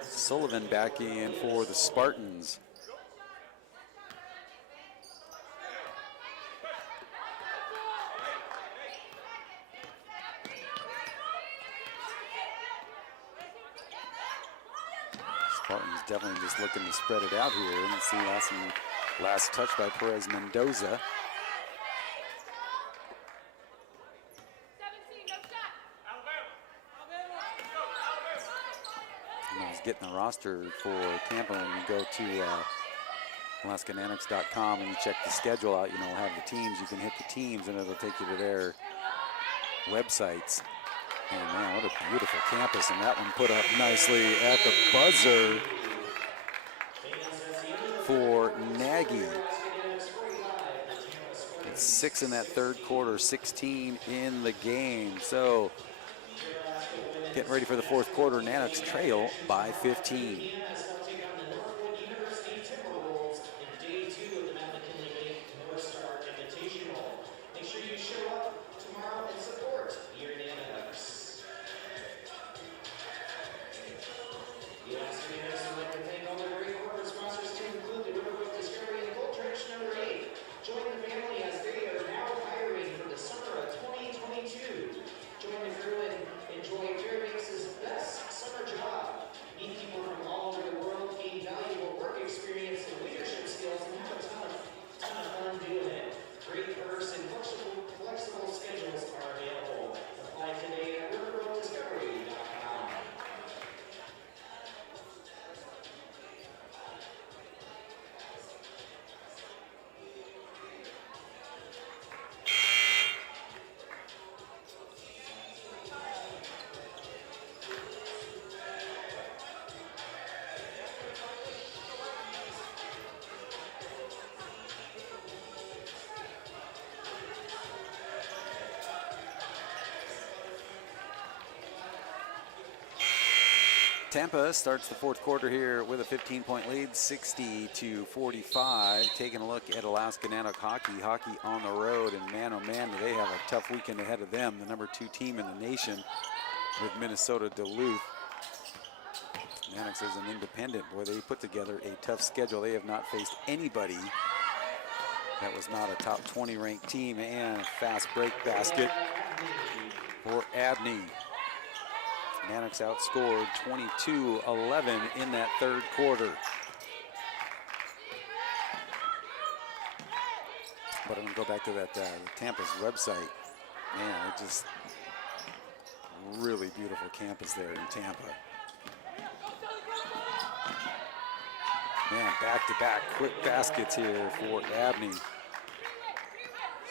Sullivan back in for the Spartans. Spartans definitely just looking to spread it out here. And see last touch by Perez Mendoza. Getting the roster for Tampa. When you go to AlaskaNanooks.com and you check the schedule out, have the teams. You can hit the teams and it'll take you to their websites. And man, what a beautiful campus. And that one put up nicely at the buzzer for Nagy. It's 6 in that third quarter, 16 in the game. So getting ready for the fourth quarter, Nanooks trail by 15. Day 2 of the McKinley Bank North Star Invitational. Make sure you show up tomorrow and support your Nanooks. The Alaska Nanooks would like to thank all the great corporate sponsors to include the Riverboat Discovery and Gold Trench number 8. Join the family as they are now hiring for the summer of 2022. Join the crew and enjoy Fairbanks' best summer job. Meet people from all over the world, gain valuable work experience and leadership skills, and have a ton of fun doing it. Great perks and flexible schedules are available. Apply today at riverboatdiscovery.com. Tampa starts the fourth quarter here with a 15-point lead, 60-45. Taking a look at Alaska Nanook hockey on the road, and man, oh man, do they have a tough weekend ahead of them. The number 2 team in the nation with Minnesota Duluth. Nanooks is an independent. Boy, they put together a tough schedule. They have not faced anybody that was not a top 20 ranked team, and a fast break basket for Abney. Nanooks outscored 22-11 in that third quarter. But I'm going to go back to that Tampa's website. Man, it just really beautiful campus there in Tampa. Man, back-to-back quick baskets here for Abney.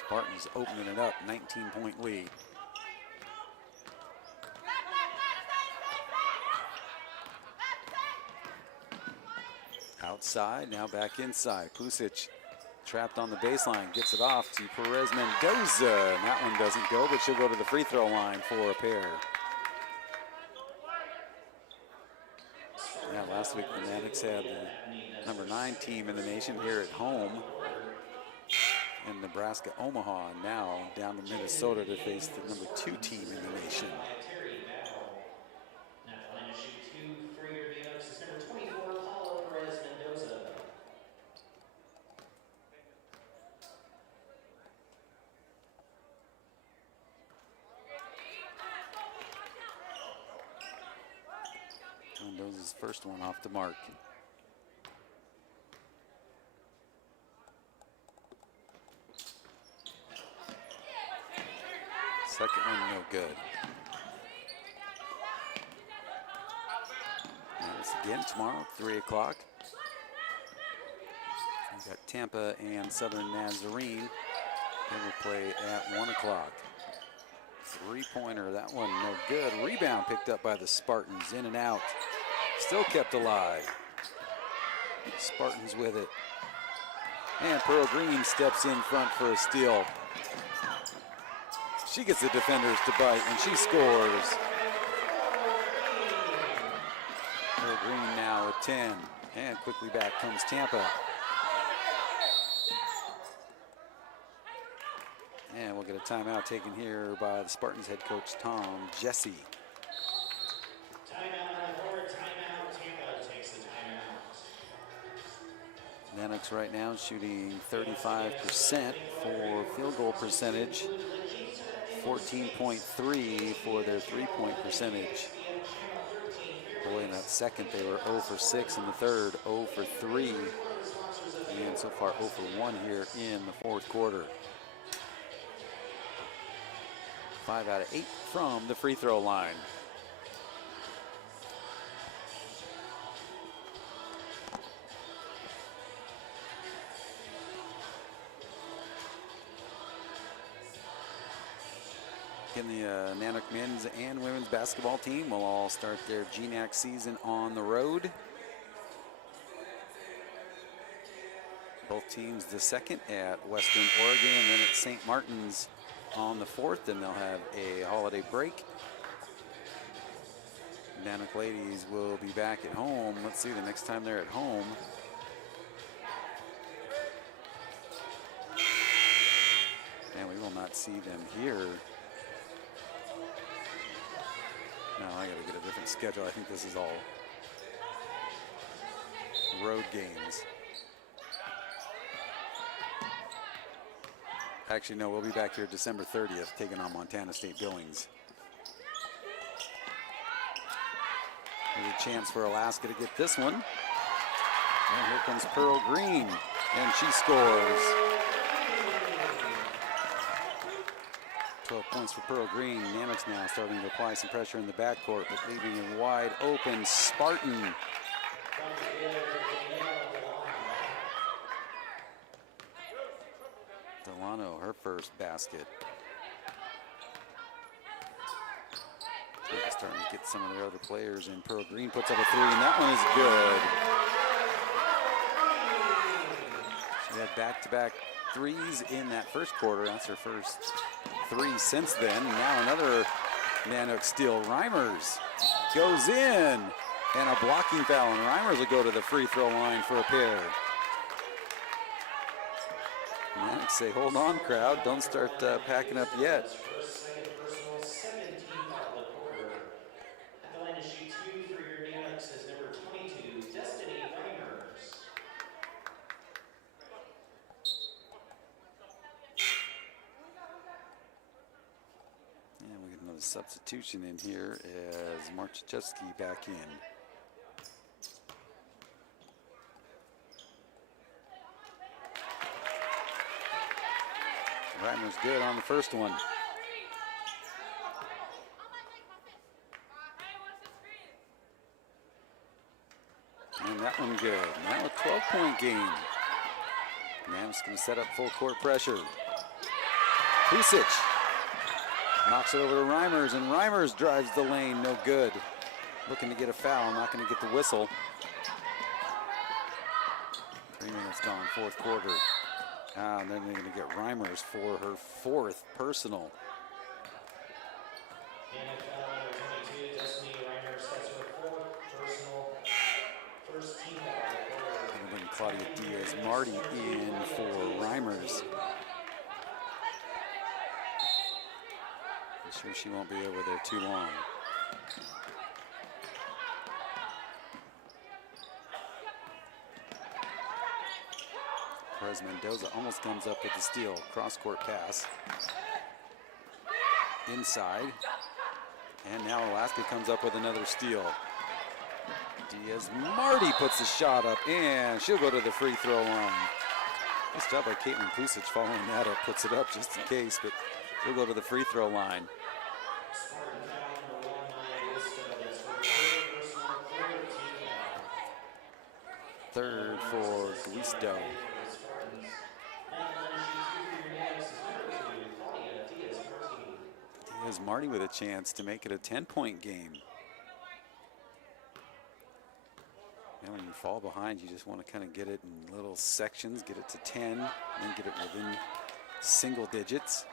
Spartans opening it up, 19-point lead. Outside, now back inside. Pusic trapped on the baseline, gets it off to Perez Mendoza. And that one doesn't go, but she'll go to the free throw line for a pair. Yeah, last week the Nanooks had the number 9 team in the nation here at home in Nebraska, Omaha, and now down to Minnesota to face the number 2 team in the nation. Mendoza's first one off the mark. Second one, no good. And it's again tomorrow, 3 o'clock. We've got Tampa and Southern Nazarene. They will play at 1 o'clock. Three-pointer, that one no good. Rebound picked up by the Spartans, in and out. Still kept alive. Spartans with it. And Pearl Green steps in front for a steal. She gets the defenders to bite, and she scores. Pearl Green now at 10. And quickly back comes Tampa. And we'll get a timeout taken here by the Spartans head coach, Tom Jesse. Nanooks right now shooting 35% for field goal percentage, 14.3 for their three-point percentage. Boy, in that second they were 0 for 6, in the third 0 for 3, and so far 0 for 1 here in the fourth quarter. 5 out of 8 from the free throw line. Again, the Nanook men's and women's basketball team will all start their GNAC season on the road. Both teams the second at Western Oregon, and then at St. Martin's on the 4th, and they'll have a holiday break. Nanook ladies will be back at home. Let's see, the next time they're at home. And we will not see them here. No, I gotta get a different schedule. I think this is all road games. Actually, no, we'll be back here December 30th, taking on Montana State Billings. There's a chance for Alaska to get this one. And here comes Pearl Green, and she scores. 12 points for Pearl Green. Nanooks now starting to apply some pressure in the backcourt, but leaving a wide open Spartan. Delano, her first basket. They're starting to get some of their other players in. Pearl Green puts up a 3, and that one is good. She had back-to-back threes in that first quarter. That's her first 3 since then. Now another Nanook steal. Reimers goes in, and a blocking foul, and Reimers will go to the free throw line for a pair. Nanooks say, hold on, crowd, don't start packing up yet. Substitution in here as Marchechevsky back in. Reimer's good on the first one. And that one good. Now a 12-point game. Nanooks going to set up full court pressure. Pusic knocks it over to Reimers, and Reimers drives the lane, no good. Looking to get a foul, not going to get the whistle. 3 minutes gone, fourth quarter. And then they're going to get Reimers for her 4th personal. And foul number 22, Destiny Reimers sets her 4th personal, first team foul. And then Claudia Diaz-Marty in for Reimers. I'm sure she won't be over there too long. Perez Mendoza almost comes up with the steal. Cross-court pass. Inside. And now Alaska comes up with another steal. Diaz-Marty puts the shot up, and she'll go to the free throw line. Nice job by Caitlin Pusic following that up. Puts it up just in case, but she'll go to the free throw line. Third for Guisto. Diaz-Marty with a chance to make it a 10-point game. Now when you fall behind, you just want to kind of get it in little sections, get it to 10, and then get it within single digits.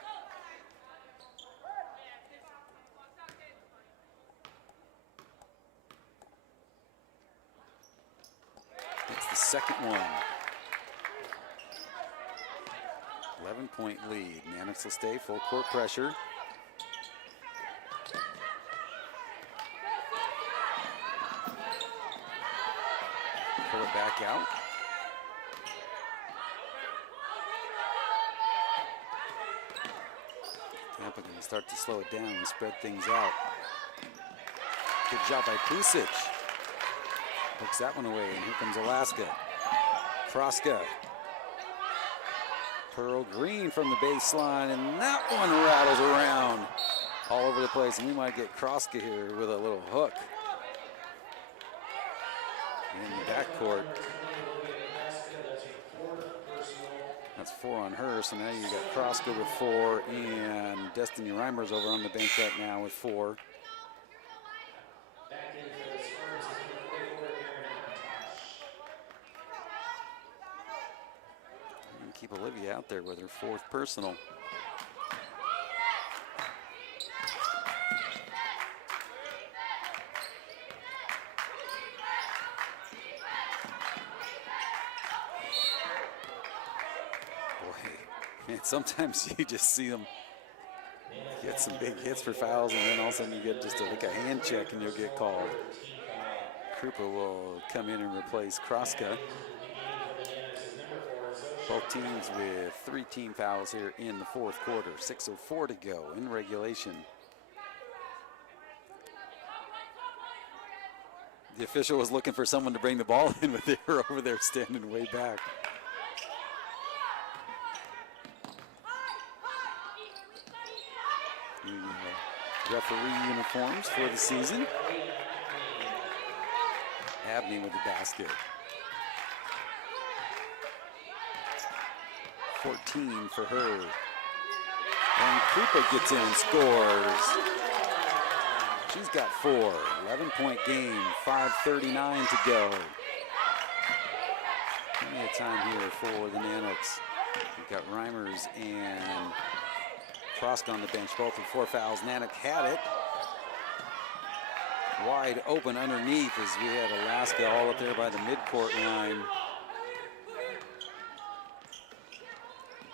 That's the second one. 11-point lead. Nanooks will stay full court pressure. Pull it back out. Tampa going to start to slow it down and spread things out. Good job by Pusic. Hooks that one away, and here comes Alaska. Kroska. Pearl Green from the baseline, and that one rattles around all over the place, and we might get Kroska here with a little hook. In the backcourt. That's 4 on her, so now you got Kroska with 4, and Destiny Reimers over on the bench right now with 4. And keep Olivia out there with her 4th personal. Sometimes you just see them get some big hits for fouls, and then all of a sudden you get just like a hand check and you'll get called. Krupa will come in and replace Kroska. Both teams with 3 team fouls here in the 4th quarter. 6:04 to go in regulation. The official was looking for someone to bring the ball in, but they were over there standing way back. Referee uniforms for the season. Abney with the basket. 14 for her. And Krupa gets in, scores. She's got 4. 11-point game, 5:39 to go. Plenty of time here for the Nanooks. We've got Reimers and Kroska on the bench, both with 4 fouls. Nanook had it. Wide open underneath as we had Alaska all up there by the midcourt line.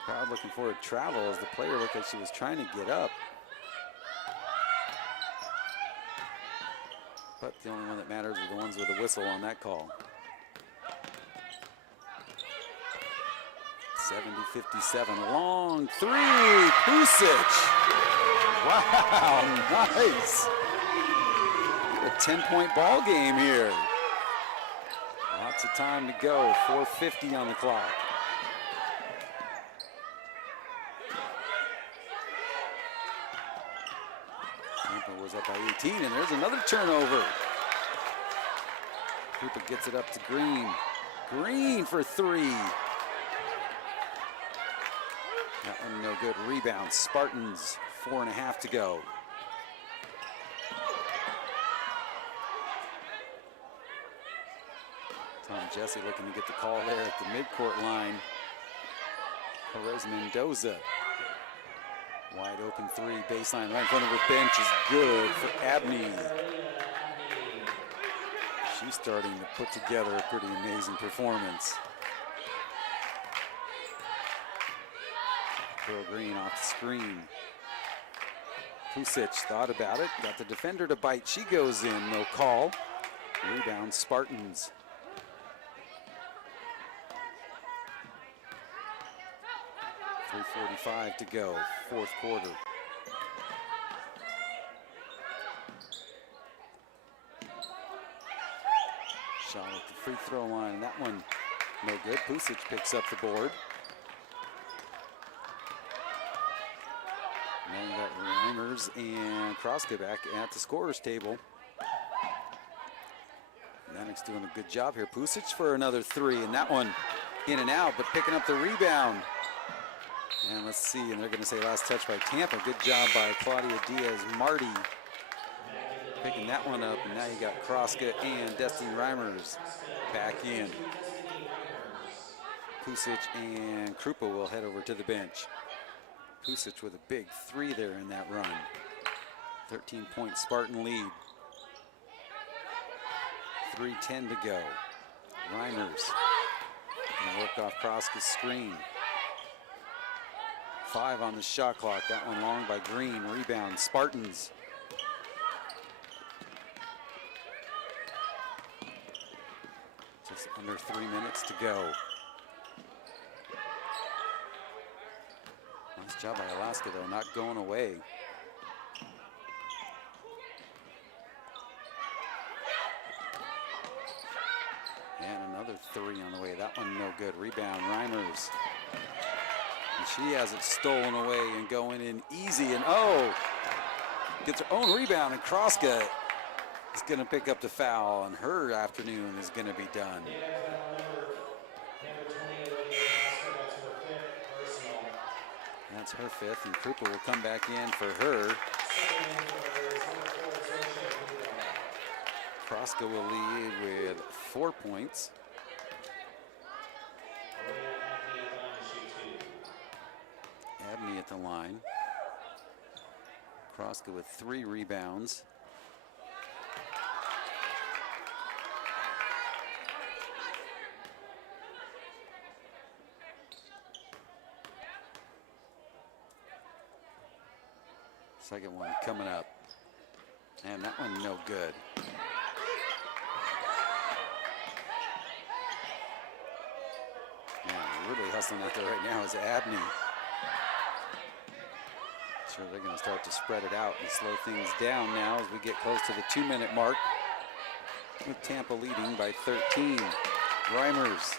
Crowd looking for a travel as the player looked like she was trying to get up. But the only one that matters are the ones with a whistle on that call. 70-57, long 3, Pusic. Wow, nice. A 10-point ball game here. Lots of time to go, 4:50 on the clock. Tampa was up by 18, and there's another turnover. Krupa gets it up to Green. Green for three. That one no good. Rebound. Spartans, 4.5 to go. Tom Jesse looking to get the call there at the midcourt line. Perez Mendoza. Wide open three, baseline right in front of her bench is good for Abney. She's starting to put together a pretty amazing performance. Pearl Green off the screen. Pusic thought about it, got the defender to bite. She goes in, no call. Rebound Spartans. .345 to go, fourth quarter. Shot at the free throw line, that one no good. Pusic picks up the board. And then we got Reimers and Kroska back at the scorer's table. Nanooks doing a good job here. Pusic for another three, and that one in and out, but picking up the rebound. And let's see, and they're going to say last touch by Tampa. Good job by Claudia Diaz-Marty picking that one up. And now you got Kroska and Destiny Reimers back in. Pusic and Krupa will head over to the bench. Pusic with a big three there in that run. 13-point Spartan lead. 3:10 to go. Reimers going to work off Kroska's screen. 5 on the shot clock. That one long by Green. Rebound Spartans. Just under 3 minutes to go. Nice job by Alaska though, not going away. And another three on the way. That one no good. Rebound Reimers. And she has it stolen away and going in easy, and oh, gets her own rebound, and Kroska is going to pick up the foul, and her afternoon is going to be done. That's her fifth, and Krupa will come back in for her. Kroska will lead with 4 points. Abney at the line. Kroska with 3 rebounds. Second one coming up. And that one no good. Yeah, really hustling out there right now is Abney. Sure, they're going to start to spread it out and slow things down now as we get close to the 2-minute mark, with Tampa leading by 13. Reimers,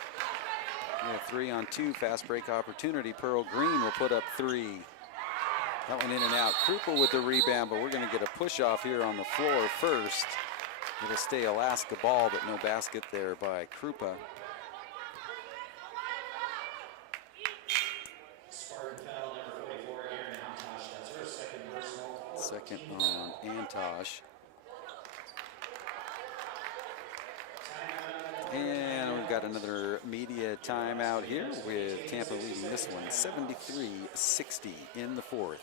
we have 3-on-2 fast break opportunity. Pearl Green will put up 3. That one in and out. Krupa with the rebound, but we're going to get a push off here on the floor first. It'll stay Alaska ball, but no basket there by Krupa. Second on Antosh. And we've got another media timeout here with Tampa leading this one 73-60 in the fourth.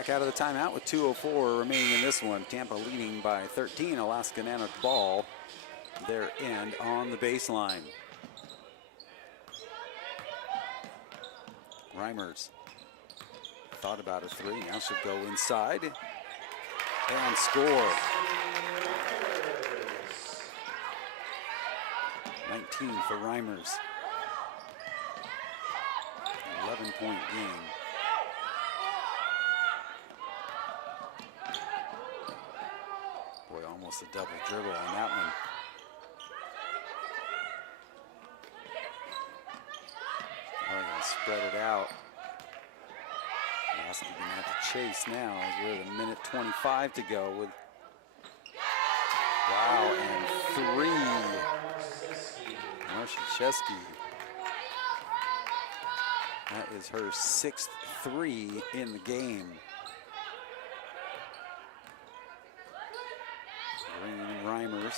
back out of the timeout with 2:04 remaining in this one. Tampa leading by 13. Alaska Nanook ball, their end on the baseline. Reimers thought about a three, now should go inside and score. 19 for Reimers. 11-point game. Boy, almost a double dribble on that one. They're going to spread it out. Alaska going to have to chase now as we're at a minute 25 to go with, wow, and three. Marszewski. That is her 6th three in the game. Bringing in Reimers.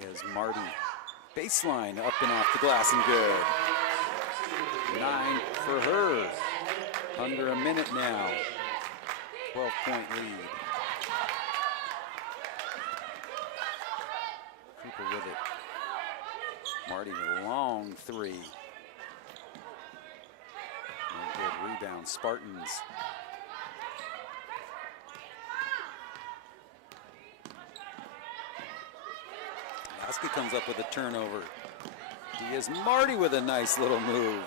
Diaz-Marty. Baseline up and off the glass and good. 9 for her. Under a minute now. 12-point lead. Cooper with it. Marty with a long three. And good rebound, Spartans. Alaska comes up with a turnover. Diaz-Marty with a nice little move.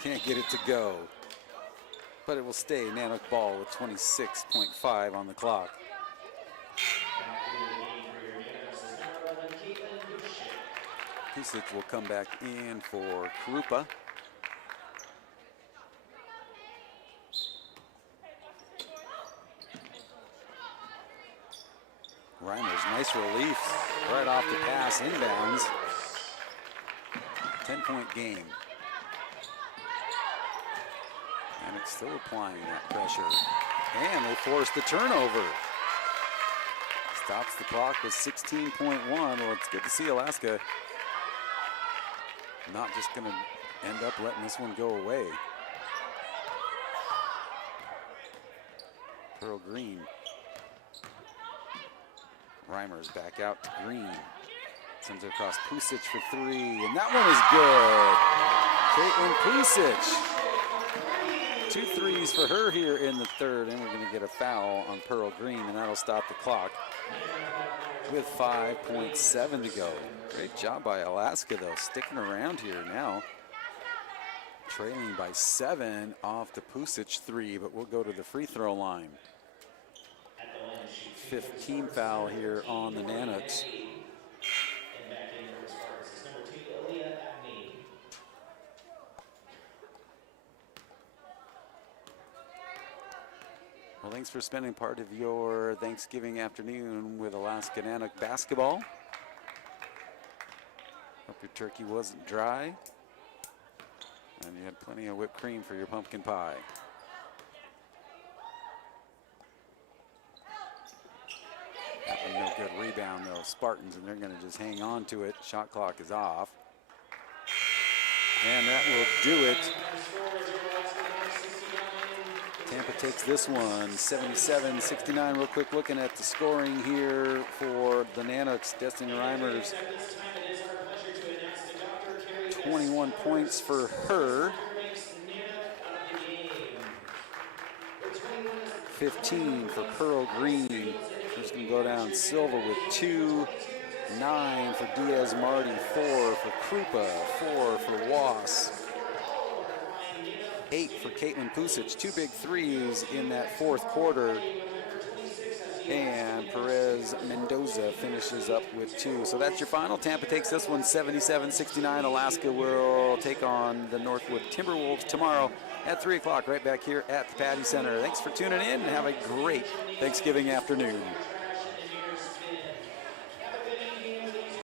Can't get it to go. But it will stay Nanook ball with 26.5 on the clock. Pusic will come back in for Krupa. Reimers, nice relief right off the pass, inbounds. 10-point game. And it's still applying that pressure. And they force the turnover. Stops the clock with 16.1. Well, it's good to see Alaska not just going to end up letting this one go away. Pearl Green. Reimers back out to Green. Sends it across Pusic for three, and that one is good. Caitlin Pusic. 2 threes for her here in the third, and we're going to get a foul on Pearl Green, and that'll stop the clock with 5.7 to go. Great job by Alaska, though, sticking around here now. Trailing by 7 off the Pusic three, but we'll go to the free throw line. 15 foul here on the Nanooks. Well, thanks for spending part of your Thanksgiving afternoon with Alaska Nanook basketball. Hope your turkey wasn't dry. And you had plenty of whipped cream for your pumpkin pie. That one no good rebound though, Spartans, and they're gonna just hang on to it. Shot clock is off. And that will do it. Tampa takes this one, 77-69. Real quick looking at the scoring here for the Nanooks. Destiny Reimers, 21 points for her. 15 for Pearl Green. Who's going to go down Silva with 2. 9 for Diaz-Marty. 4 for Krupa. 4 for Was. 8 for Caitlin Pusic. 2 big threes in that fourth quarter. And Perez Mendoza finishes up with 2. So that's your final. Tampa takes this one 77-69. Alaska will take on the Northwood Timberwolves tomorrow at 3 o'clock right back here at the Patty Center. Thanks for tuning in and have a great Thanksgiving afternoon.